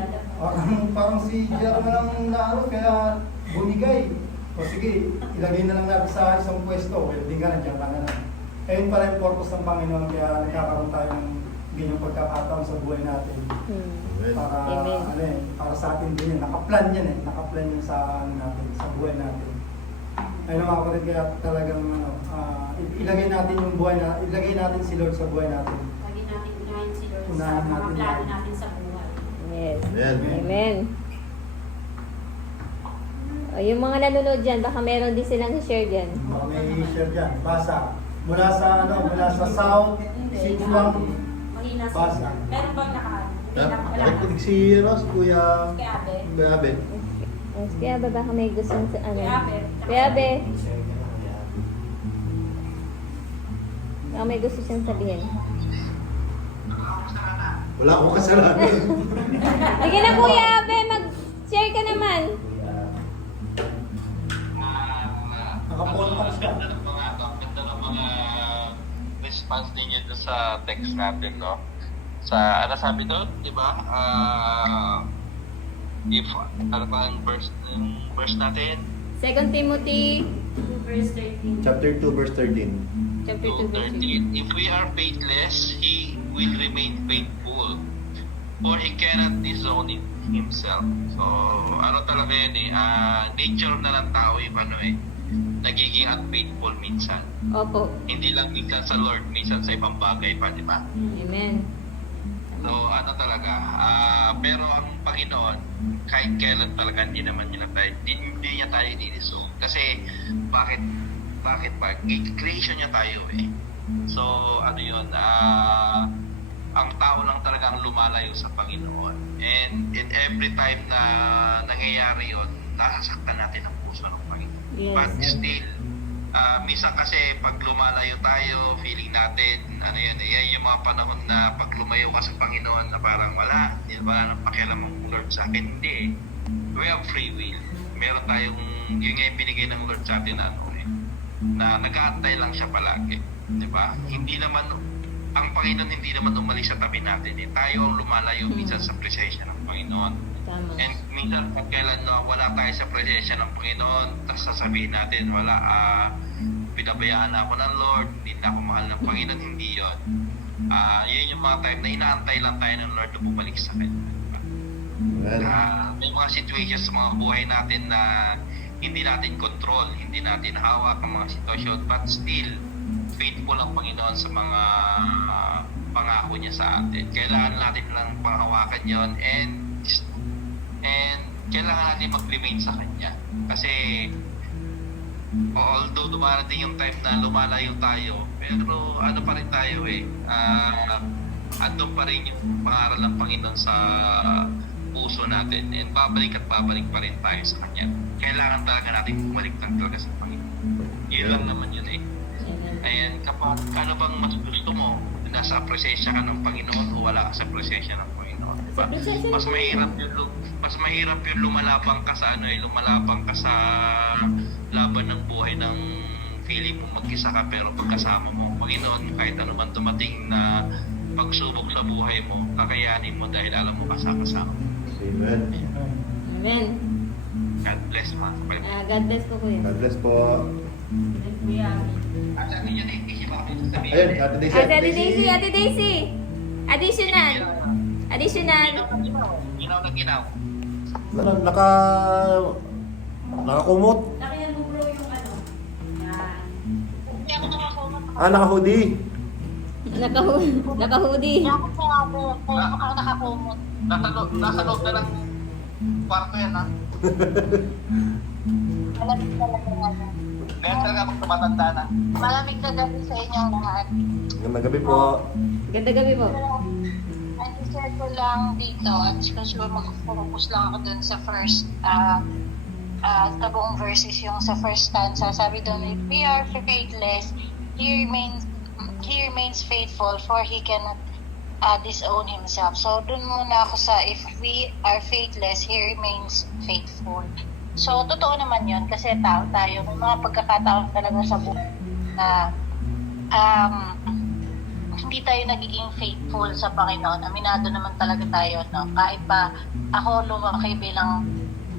parang si Jerome lang naaro, kaya bumigay. O sige, ilagay na lang natin sa isang pwesto, welding ka na, dyan ka na lang. Ayun pala yung purpose ng Panginoon, kaya nagkakaroon tayo ng ganyang pagkakataon sa buhay natin. Para, para sa atin din yan. Nakaplan yan sa natin, sa buhay natin. Ayun mga kapatid, kaya talagang ilagay natin yung buhay ilagay natin si Lord sa buhay natin. Lagi natin unahin si Lord sa Unahin mga natin plano yan. natin sa buhay. Yes. Amen. Amen. O, yung mga nanonood dyan, baka meron din silang share dyan. Baka may share dyan. Basa. Mula sa South, Sibuang, Mahina sa Basa. meron bang Nakikinig si Kuya Kay Abe. Abe. Kaya ba baka may gusto sa ano? Kay Abe. Kaya be, baka may gusto siyang sabihin. Wala akong kasalanan. Sige na Kuya Abe, mag-share ka naman. Nakapontak siya. Ganda ng mga response ninyo doon sa text natin, no? Sa, ano sabi doon, di ba? If, ano pa ang verse natin? 2 Timothy 2 verse 13. Chapter 2, verse 13. chapter 2 verse 13. 13. If we are faithless, He will remain faithful. For He cannot disown Himself. So, ano talaga yun eh, nature na ng tao yung ano eh, nagiging unfaithful minsan. Opo. Hindi lang minsan sa Lord, minsan sa ibang bagay pa, di ba? Amen. So, ano talaga, pero ang Panginoon, kahit kailan talaga hindi niya tayo diniso. Kasi, bakit ba? Creation niya tayo eh. So, ano yun, ang tao lang talagang lumalayo sa Panginoon. And every time na nangyayari yun, nasasaktan natin ang puso ng Panginoon. Yes. But still, minsan kasi pag lumalayo tayo, feeling natin, ano yan, yan yung mga panahon na pag lumayo ka sa Panginoon na parang wala, di ba, nang pakialam ang Lord sa akin, hindi. We have free will. Meron tayong, yun nga yung binigay ng Lord sa atin na nag-aantay lang siya palagi, di ba? Hindi naman, ang Panginoon hindi naman umalis sa tabi natin, eh. Tayo ang lumalayo minsan sa presensya ng Panginoon. Tama. And minsan pag kailan wala tayo sa presensya ng Panginoon, tapos sasabihin natin, pinabayaan na ako ng Lord, hindi na ako mahal ng Panginoon, hindi yun. Yun yung mga time na inaantay lang tayo ng Lord na bumalik sa akin. May mga situations sa mga buhay natin na hindi natin control, hindi natin hawak ang mga sitwasyon, but still, faithful ang Panginoon sa mga pangako niya sa atin. Kailangan natin lang panghawakan yon and kailangan natin mag-remain sa Kanya. Kasi although dumarating yung time na lumalayo tayo, pero ano pa rin tayo andun pa rin yung pangaral ng Panginoon sa puso natin and babalik pa rin tayo sa Kanya. Kailangan talaga natin bumalik talaga sa Panginoon. Yun lang naman yun And kapag ano bang mas gusto mo, nasa presensya ka ng Panginoon o wala ka sa presensya ng Panginoon, diba? Mas mahirap yung lumalabang ka sa lumalabang ka sa laban ng buhay ng feeling mo mag-isa ka, pero pagkasama mo ang Panginoon, kahit ano man dumating na pagsubok sa buhay mo, kakayanin mo dahil alam mo kasama-sama. Amen. Amen. God bless mo. God bless po kuya. God bless po. Kuya. At sabi niyo na hindi ba sabihin? Ayun, Ate Daisy. Ate Daisy. Additional. Ginaw na ginaw. Nakakumot. Lakihan mo bro yung ano. Yan. Naka-hoodie. Naka-hoodie. Nasa loob na ng kwarto yan ha. Kaya talaga kung tumatanda na. Malamig na gabi sa inyong lahat. Magandang gabi po. Ganda gabi po. Ang share ko lang dito at siguro mag-focus lang ako dun sa first sa buong verses yung sa first stanza. Sabi doon, if we are faithless, he remains faithful for he cannot disown himself. So dun muna ako sa if we are faithless, he remains faithful. So totoo naman yun kasi tao tayo. May mga pagkakataon talaga sa buhay na hindi tayo nagiging faithful sa Panginoon. Aminado naman talaga tayo, no? Kahit pa ako lumaki bilang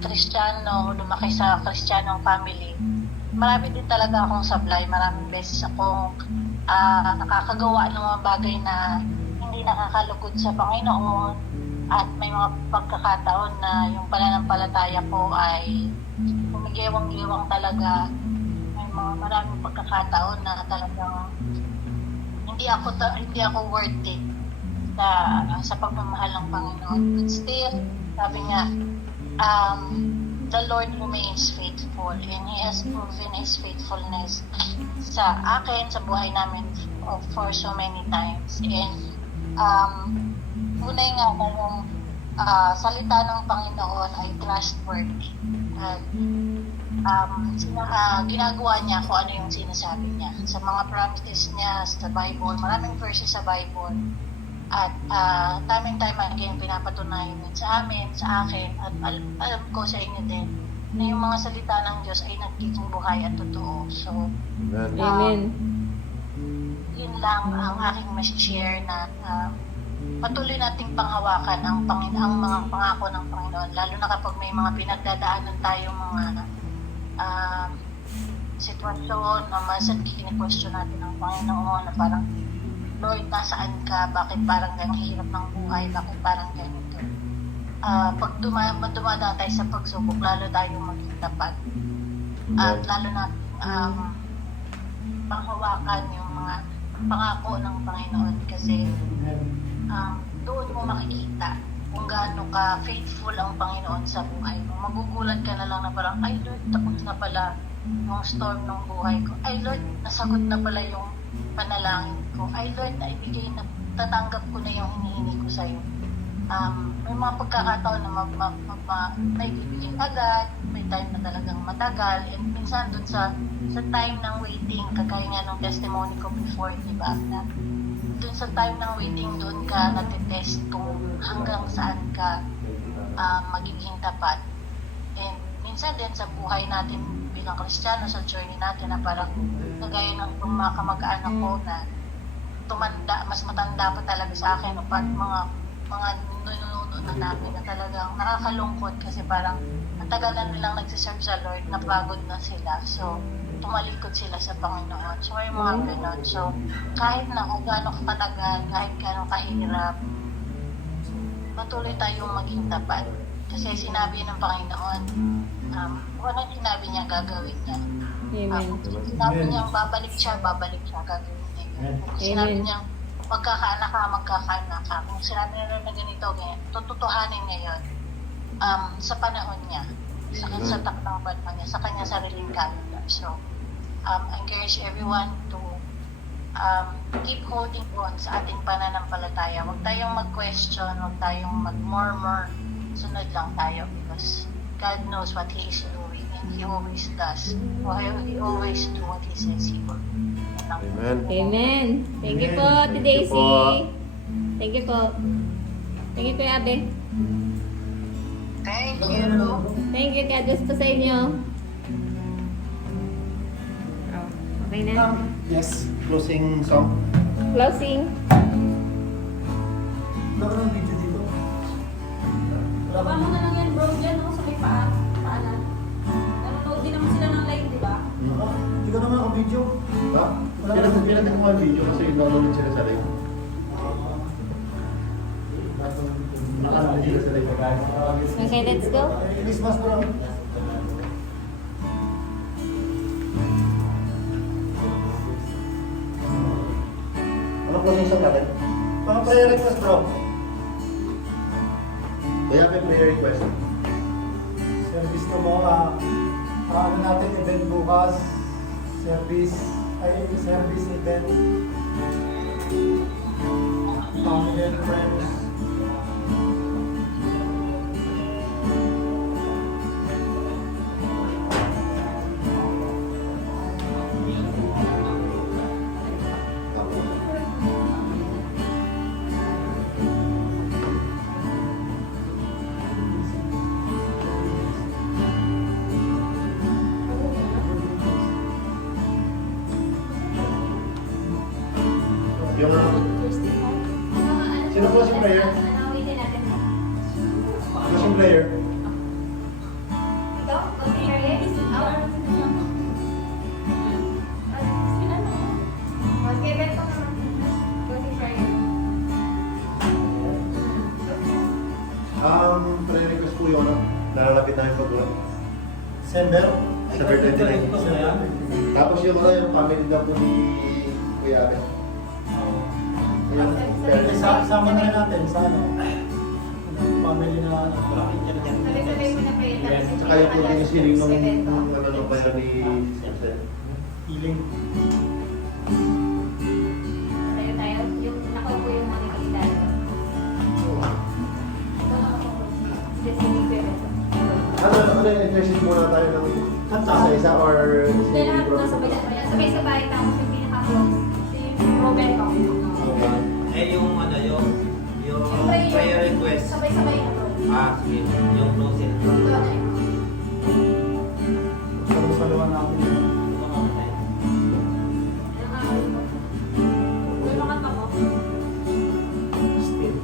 Kristiyano, lumaki sa Kristiyanong family, marami din talaga akong sablay. Maraming beses akong nakakagawa ng mga bagay na hindi nakakalugod sa Panginoon. At may mga pagkakataon na yung pananampalataya ko ay kumigewang-gewang talaga. May mga maraming pagkakataon na talagang hindi ako worthy sa pagmamahal ng Panginoon. But still, sabi nga, the Lord remains faithful and He has proven His faithfulness sa akin, sa buhay namin for so many times. And unay nga na yung salita ng Panginoon ay trustworthy. At ginagawa niya kung ano yung sinasabi niya. Sa mga promises niya sa Bible, maraming verses sa Bible. At time and time again, pinapatunayan yun sa amin, sa akin, at alam ko sa inyo din, na yung mga salita ng Diyos ay nagiging buhay at totoo. So, Amen. yun lang ang aking share na patuloy nating panghawakan ang mga pangako ng Panginoon, lalo na kapag may mga pinagdadaanan tayong mga sitwasyon na minsan kini-question natin ang Panginoon na parang, Lord, nasaan ka? Bakit parang ganang hirap ng buhay? Bakit parang ganito? Pag dumadaan tayo sa pagsubok, lalo tayong maging tapat. At lalo natin panghawakan yung mga pangako ng Panginoon kasi doon mo makikita kung gaano ka faithful ang Panginoon sa buhay mo. Magugulat ka na lang na parang, ay Lord, tapos na pala yung storm ng buhay ko. Ay Lord, nasagot na pala yung panalangin ko. Ay Lord, naibigay na, tatanggap ko na yung hinihingi ko sa'yo. May mga pagkakataon na naibibigay agad, may time na talagang matagal, and minsan dun sa time ng waiting, kagaya nga ng testimony ko before, diba, na dun sa time ng waiting, doon ka natitest kung hanggang saan ka magiging tapat. And minsan din sa buhay natin bilang Kristiyano, sa journey natin na parang kagaya ng mga kamag-anak ko na mas matanda pa talaga sa akin, o mga nununo na namin na talagang nakakalungkot kasi parang matagal na nilang nagsiserve sa Lord, napagod na sila. So, tumalikod sila sa Panginoon. So, may mga ganon. So, kahit na kung gaano katagal, kahit gaano kahirap, patuloy tayong maging tapat. Kasi sinabi ng Panginoon, kung anong sinabi niya, gagawin niya. Amen. Kung sinabi niya babalik siya, gagawin niya. Kung sinabi Amen. niya magkakaanak ka. Kung sinabi niya na ganito, ganyan, tututuhanin niya yun sa panahon niya, sa takdang panahon niya, sa kanya sariling calendar. So, encourage everyone to keep holding on sa ating pananampalataya. Huwag tayong mag-question, huwag tayong mag-murmur. Sunod lang tayo because God knows what He is doing and He always does. He always do what He says He will. Yan lang. Amen. Amen. Thank you po, Thank Ate you Daisy. po. Thank you po. Thank you, Kuya Abe. Thank you. Thank you, God bless po sa inyo. Oh, okay na. Yes. Closing song. Closing. Wala ka ng video dito. Baba mo na lang yan, bro, dyan, sa may paanan. Nanonood din naman sila ng live, di ba? Hindi ka naman naka-video. Ha? Pinag-ang mga video kasi nanonood sila sa live. Nakanood sila sa live. Okay, let's go. Christmas pa lang. Ano closing song natin? Mga prayer request, bro. Kaya may prayer request. Service ko mo, ano natin event bukas. Service event. Family and friends. Yung sino po si prayer? Closing prayer. Prayer request po yung ano, nalalapit namin pag-uwan. December. December 29. Tapos yung ano, yung family daw po ni Kuya Abe. Yung parents. Sama na natin sa ano. Family na ano. Tsaka yung po yung siling nung ano nung bayan ni Jose. Healing. Tayo. Yung nakaupo yung mga kapitán. Ano yung exercise muna tayo ng isa-isa or Hindi lahat na sabay-sabay, tapos yung pinaka-close, si Roberto. Eh yung ano, yung prayer request. Sabay-sabay na, bro. Sige. Yung closing. Salusaluan natin. Yung mga tamo. Still.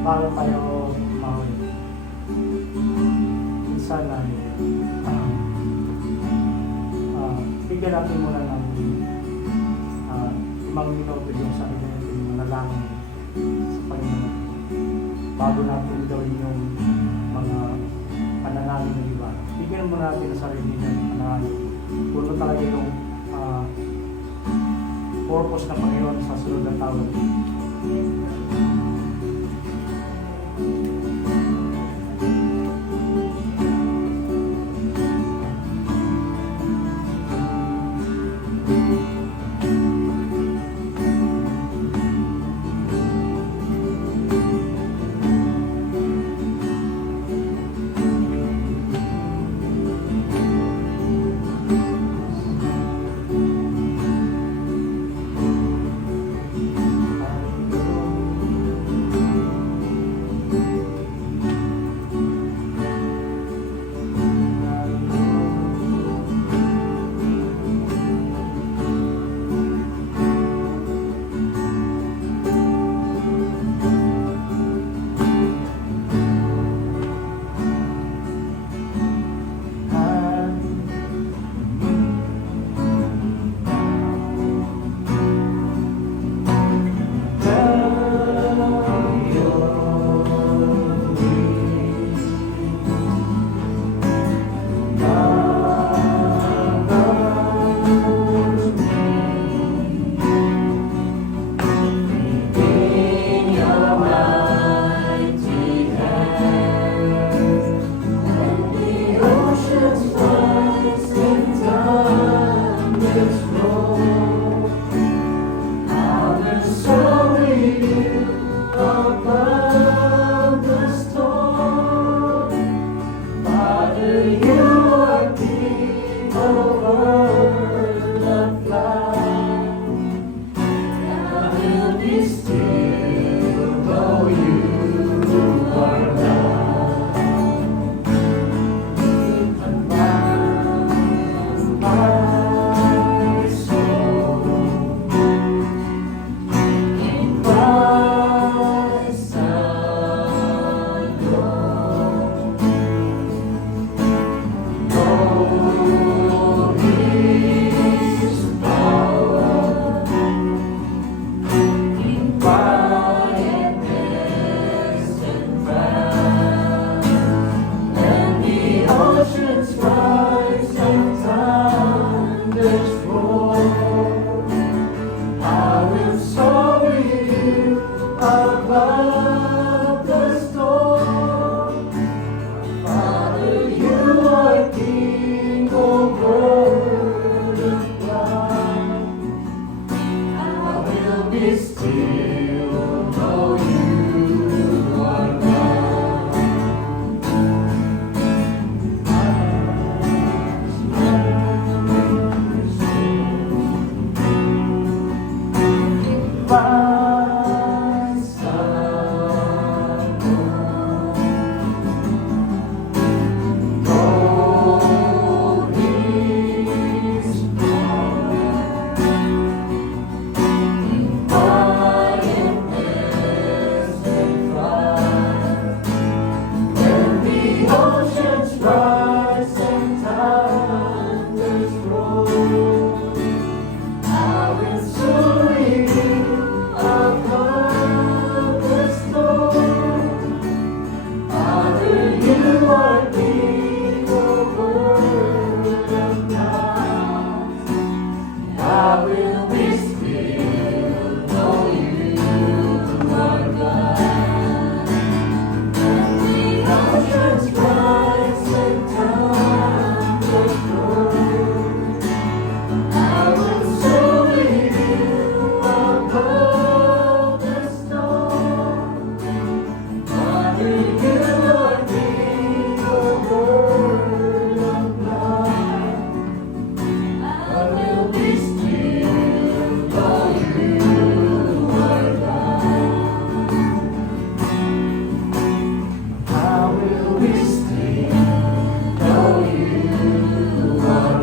Paano tayo mawin? Minsan ay bigyan natin muna ng 5 minuto yung sarili natin yung manalangin sa Panginoon bago natin gawin yung mga panalangin ng iba. Bigyan muna natin ang sarili ng panalangin. Puno talaga yung purpose ng Panginoon sa sunod na taon. will be still, know you are God. The oceans rise and thunders roll. I will soar with you above the storm. Father, you are the word of God. I will be still, know you are God. I will be still, know you are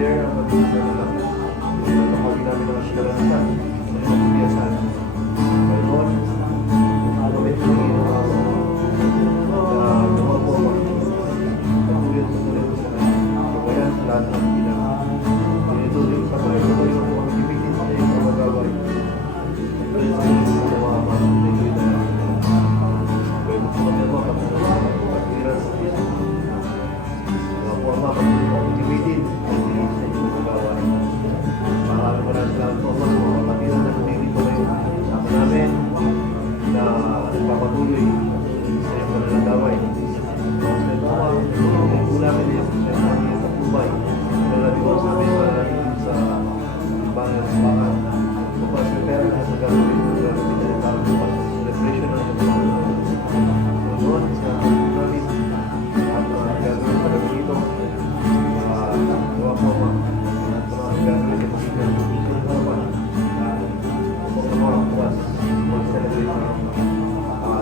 share ang pagkakawin namin ng kasigarasan ng pagbiyasan. Ngayon, gawin mo yung tumapo patuloy mo sa kabayan sa lahat ng ginagawa. Ituloy sa mga ituloy mo ang ibigin sa iyo ang magaway. Ituloy sa iyo ang mga ituloy na gawin mo sa mga pagkiran sa iyo. Mga po ang mga patuloy mo ang ibigin sa iyo ang magaway. Maraming salamat po sa mga kapatiran na nandito kayo sa amin namin na nagpapatuloy sa iyong pananagaway. Sa ito namin yung sa namin sa Tubay. Nalaliwas namin para natin sa Bangal sa Bakan. So, prepare na sa gagawin na yung parang bukas celebration na yung mga so, doon sa namin at mga gagawin pa namin dito. Gawa po mga gagawin na pasigan mga bukas mag-celebrate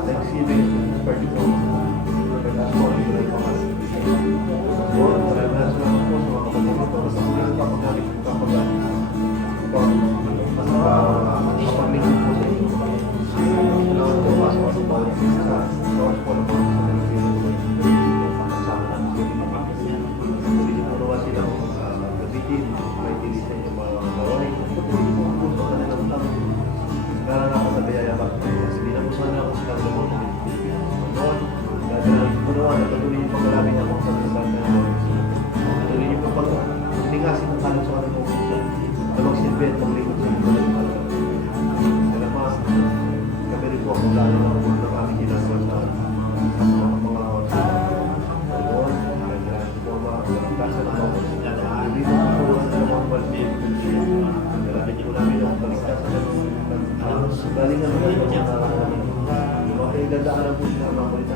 Thanksgiving particular pagkatapos po ang ilang pangalan. So, maraming salamat po sa mga kapatid ito sa mga kapagalit kapag-lingkod po sa inyo. Salamat po pasok sa bawat isa sa bawat po na po sa kasama namin sa inyo. Tuloy niyo po nawa silang gabitin, may tilis sa inyo mga gawin. Tuloy po po sa kanilang tanong. Karang ako sa biyayabak. Kasi binabusan na ako silang gamot. Noon, gagawin po nawa na patuloy yung pagkalapit ako sa bisang na patuloy yung paglingasin ng kalang sa kanang po na magsilbi at maglingkod sa inyo ng kalang. Kaya naman, kami rin po ako lalo na po na kami ginagawa sa mga noon. Kaya po ang mga kaligtasan ng mga dito po po ang mga balbid. Kaya po namin ang kaligtasan ng galingan ng mga kailadaanan po sila mga balita.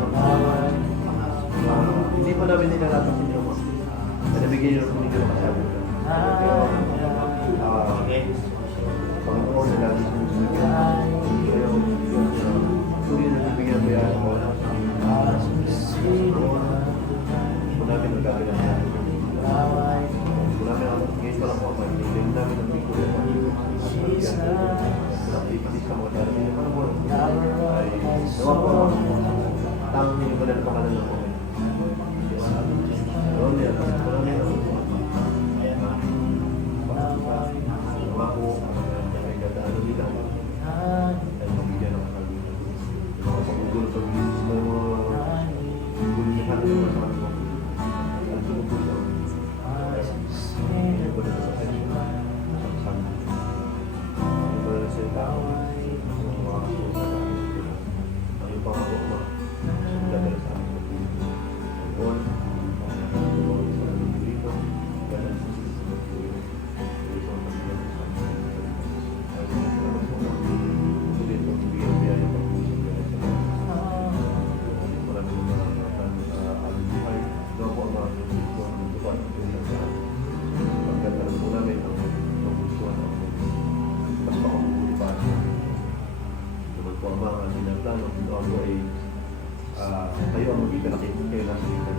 Hindi po namin nilalapit ninyo mo. Nabigyan nyo po ninyo makasabi. Pero, Panginoon na lagi sumusunod. Kaya, tuloy na nabigyan po yan. Kung namin ang gagawin natin. Kung namin ang ngayon pa lang po ang hindi namin ang may kulit. Hindi sa mga darating na panahon. Ay, nawa po tanging ninyo pa na pangalan ng Panginoon. Doon yan, marami na po. Nawa po, may dadaan nila. Ay mabigyan ng kalunan. Yung mga pagugol sa bilis na mga gulihan na mga sa kanila. Ang sumugol na. Hindi ko na sa kanila. Ang sabi. Hindi ko na sa tao. Ang mga susa sa kanila. Ang yung pangako ma. Dadala sa amin. Doon. Kayo ang magiging kayo nasa litan.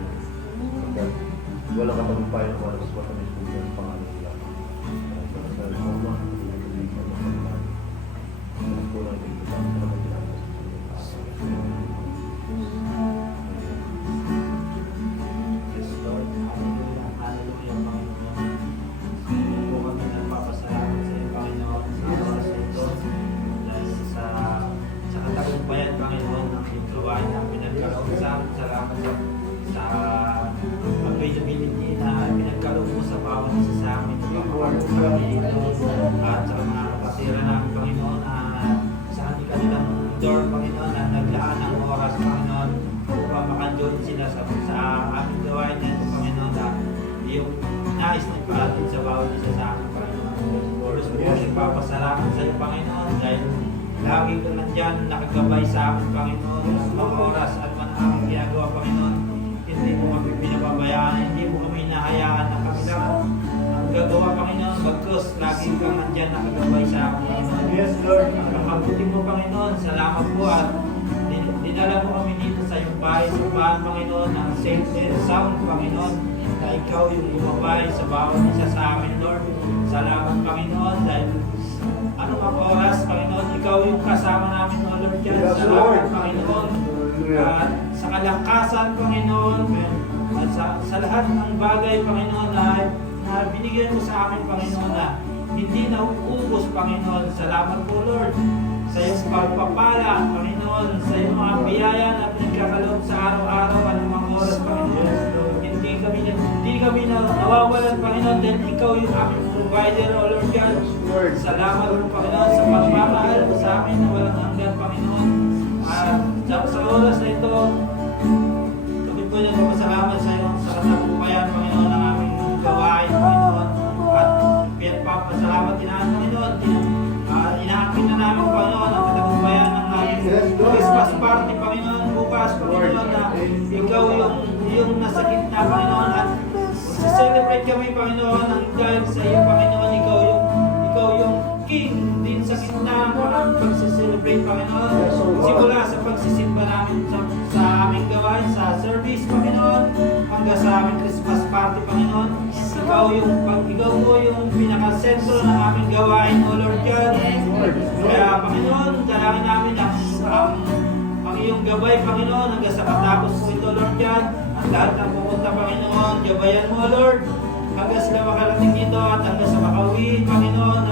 walang katagumpayan kung ano mas matamis kung yung pangalan nila. Sa mga pinag-ibig sa mga pangalan. Mas po lang dito sa mga ginagawa sa Yes, Lord. Hallelujah. Hallelujah, Panginoon. Hindi po kami nagpapasalamat sa iyo, Panginoon, sa oras na ito. Dahil sa katagumpayan, Panginoon, ng iyong gawain na pinagkaloob sa amin. Salamat sa availability na pinagkaloob mo sa bawat isa sa amin. Panginoon, kami dito at sa mga kapatira namin, Panginoon, na saan di kanilang door, Panginoon, na naglaan ng oras, Panginoon, upang makajoin sila sa aming gawain na ito, Panginoon, na yung nais na parating sa bawat isa sa amin, Panginoon. Lord, nagpapasalamat sa iyo, Panginoon, dahil lagi ka nandyan, nakagabay sa amin, Panginoon, sa mga oras at man ang aming ginagawa, Panginoon. Hindi mo kami pinababayaan, hindi mo kami hinahayaan na kami lang ang gagawa, Panginoon, bagkus lagi kang nandyan, nakagabay sa amin, Panginoon. Yes, Lord. Ang kabuti mo, Panginoon, salamat po at dinala mo kami dito sa iyong bahay, sa bahan, Panginoon, ng safe and sound, Panginoon, na ikaw yung bumabay sa bawat isa sa amin, Lord. Salamat, Panginoon, dahil anong ang oras, Panginoon, ikaw yung kasama namin, O Lord, dyan. Salamat, Panginoon. At sa kalakasan, Panginoon, at sa lahat ng bagay, Panginoon, na binigyan mo sa amin, Panginoon, na hindi na uubos, Panginoon. Salamat po, Lord, sa iyong pagpapala, Panginoon, sa iyong mga biyaya na pinagkakaloob sa araw-araw at mga oras, Panginoon. Hindi kami nawawalan, Panginoon, dahil ikaw yung aming provider, O Lord God. Salamat po, Panginoon, sa pagmamahal mo sa amin na walang hanggan, Panginoon. At sa oras na ito, tubig po niyo salamat sa iyo sa katagumpayan, Panginoon, ng aming gawain, Panginoon. At pinapasalamat din namin, Panginoon. Inaakin na namin, Panginoon, ang katagumpayan ng aming Christmas party, Panginoon. Bukas, Panginoon, na ikaw yung nasa gitna, Panginoon. At celebrate kami, Panginoon, ang dahil sa iyo, Panginoon. Ikaw yung King din sa gitna ng pag-celebrate, Panginoon. Simula sa pagsisimba namin sa aming gawain, sa service, Panginoon, hanggang sa aming Christmas party, Panginoon. Ikaw mo yung pinaka-sentro ng aming gawain, O Lord God. Kaya, Panginoon, dalangin namin ang iyong gabay, Panginoon, hanggang sa katapos po ito, Lord God. Ang lahat ng pupunta, Panginoon, gabayan mo, Lord. Hanggang sila makarating dito at hanggang sa makauwi, Panginoon,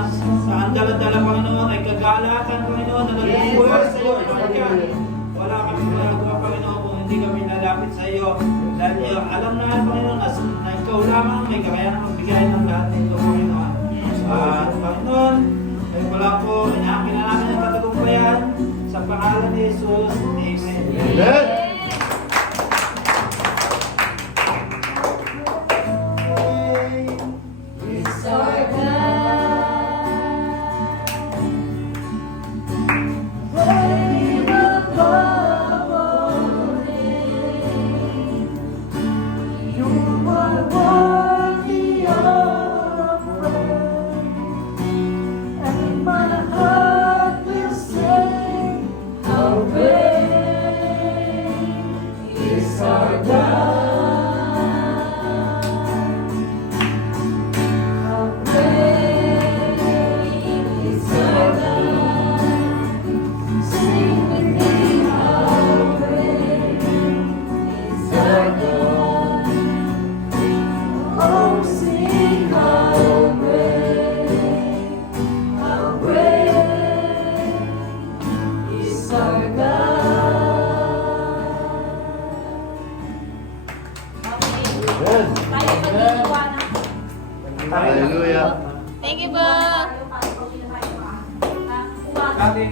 sa andala-dala, Panginoon, ay kagalakan, Panginoon, na nagbubuhay sa iyo, Lord God. Wala kami magagawa, Panginoon, kung hindi kami nalapit sa iyo. Dahil alam na, Panginoon, na ikaw lamang may kakayanan magbigay ng lahat nito, Panginoon. At, Panginoon, kayo pala po, inaakin na namin ang katagumpayan sa pangalan ni Jesus. Amen. Amen. It's our God. Reign above all names. You are worthy of praise, and my heart will sing, how great is our God. Hallelujah. Thank you, ba? Dati,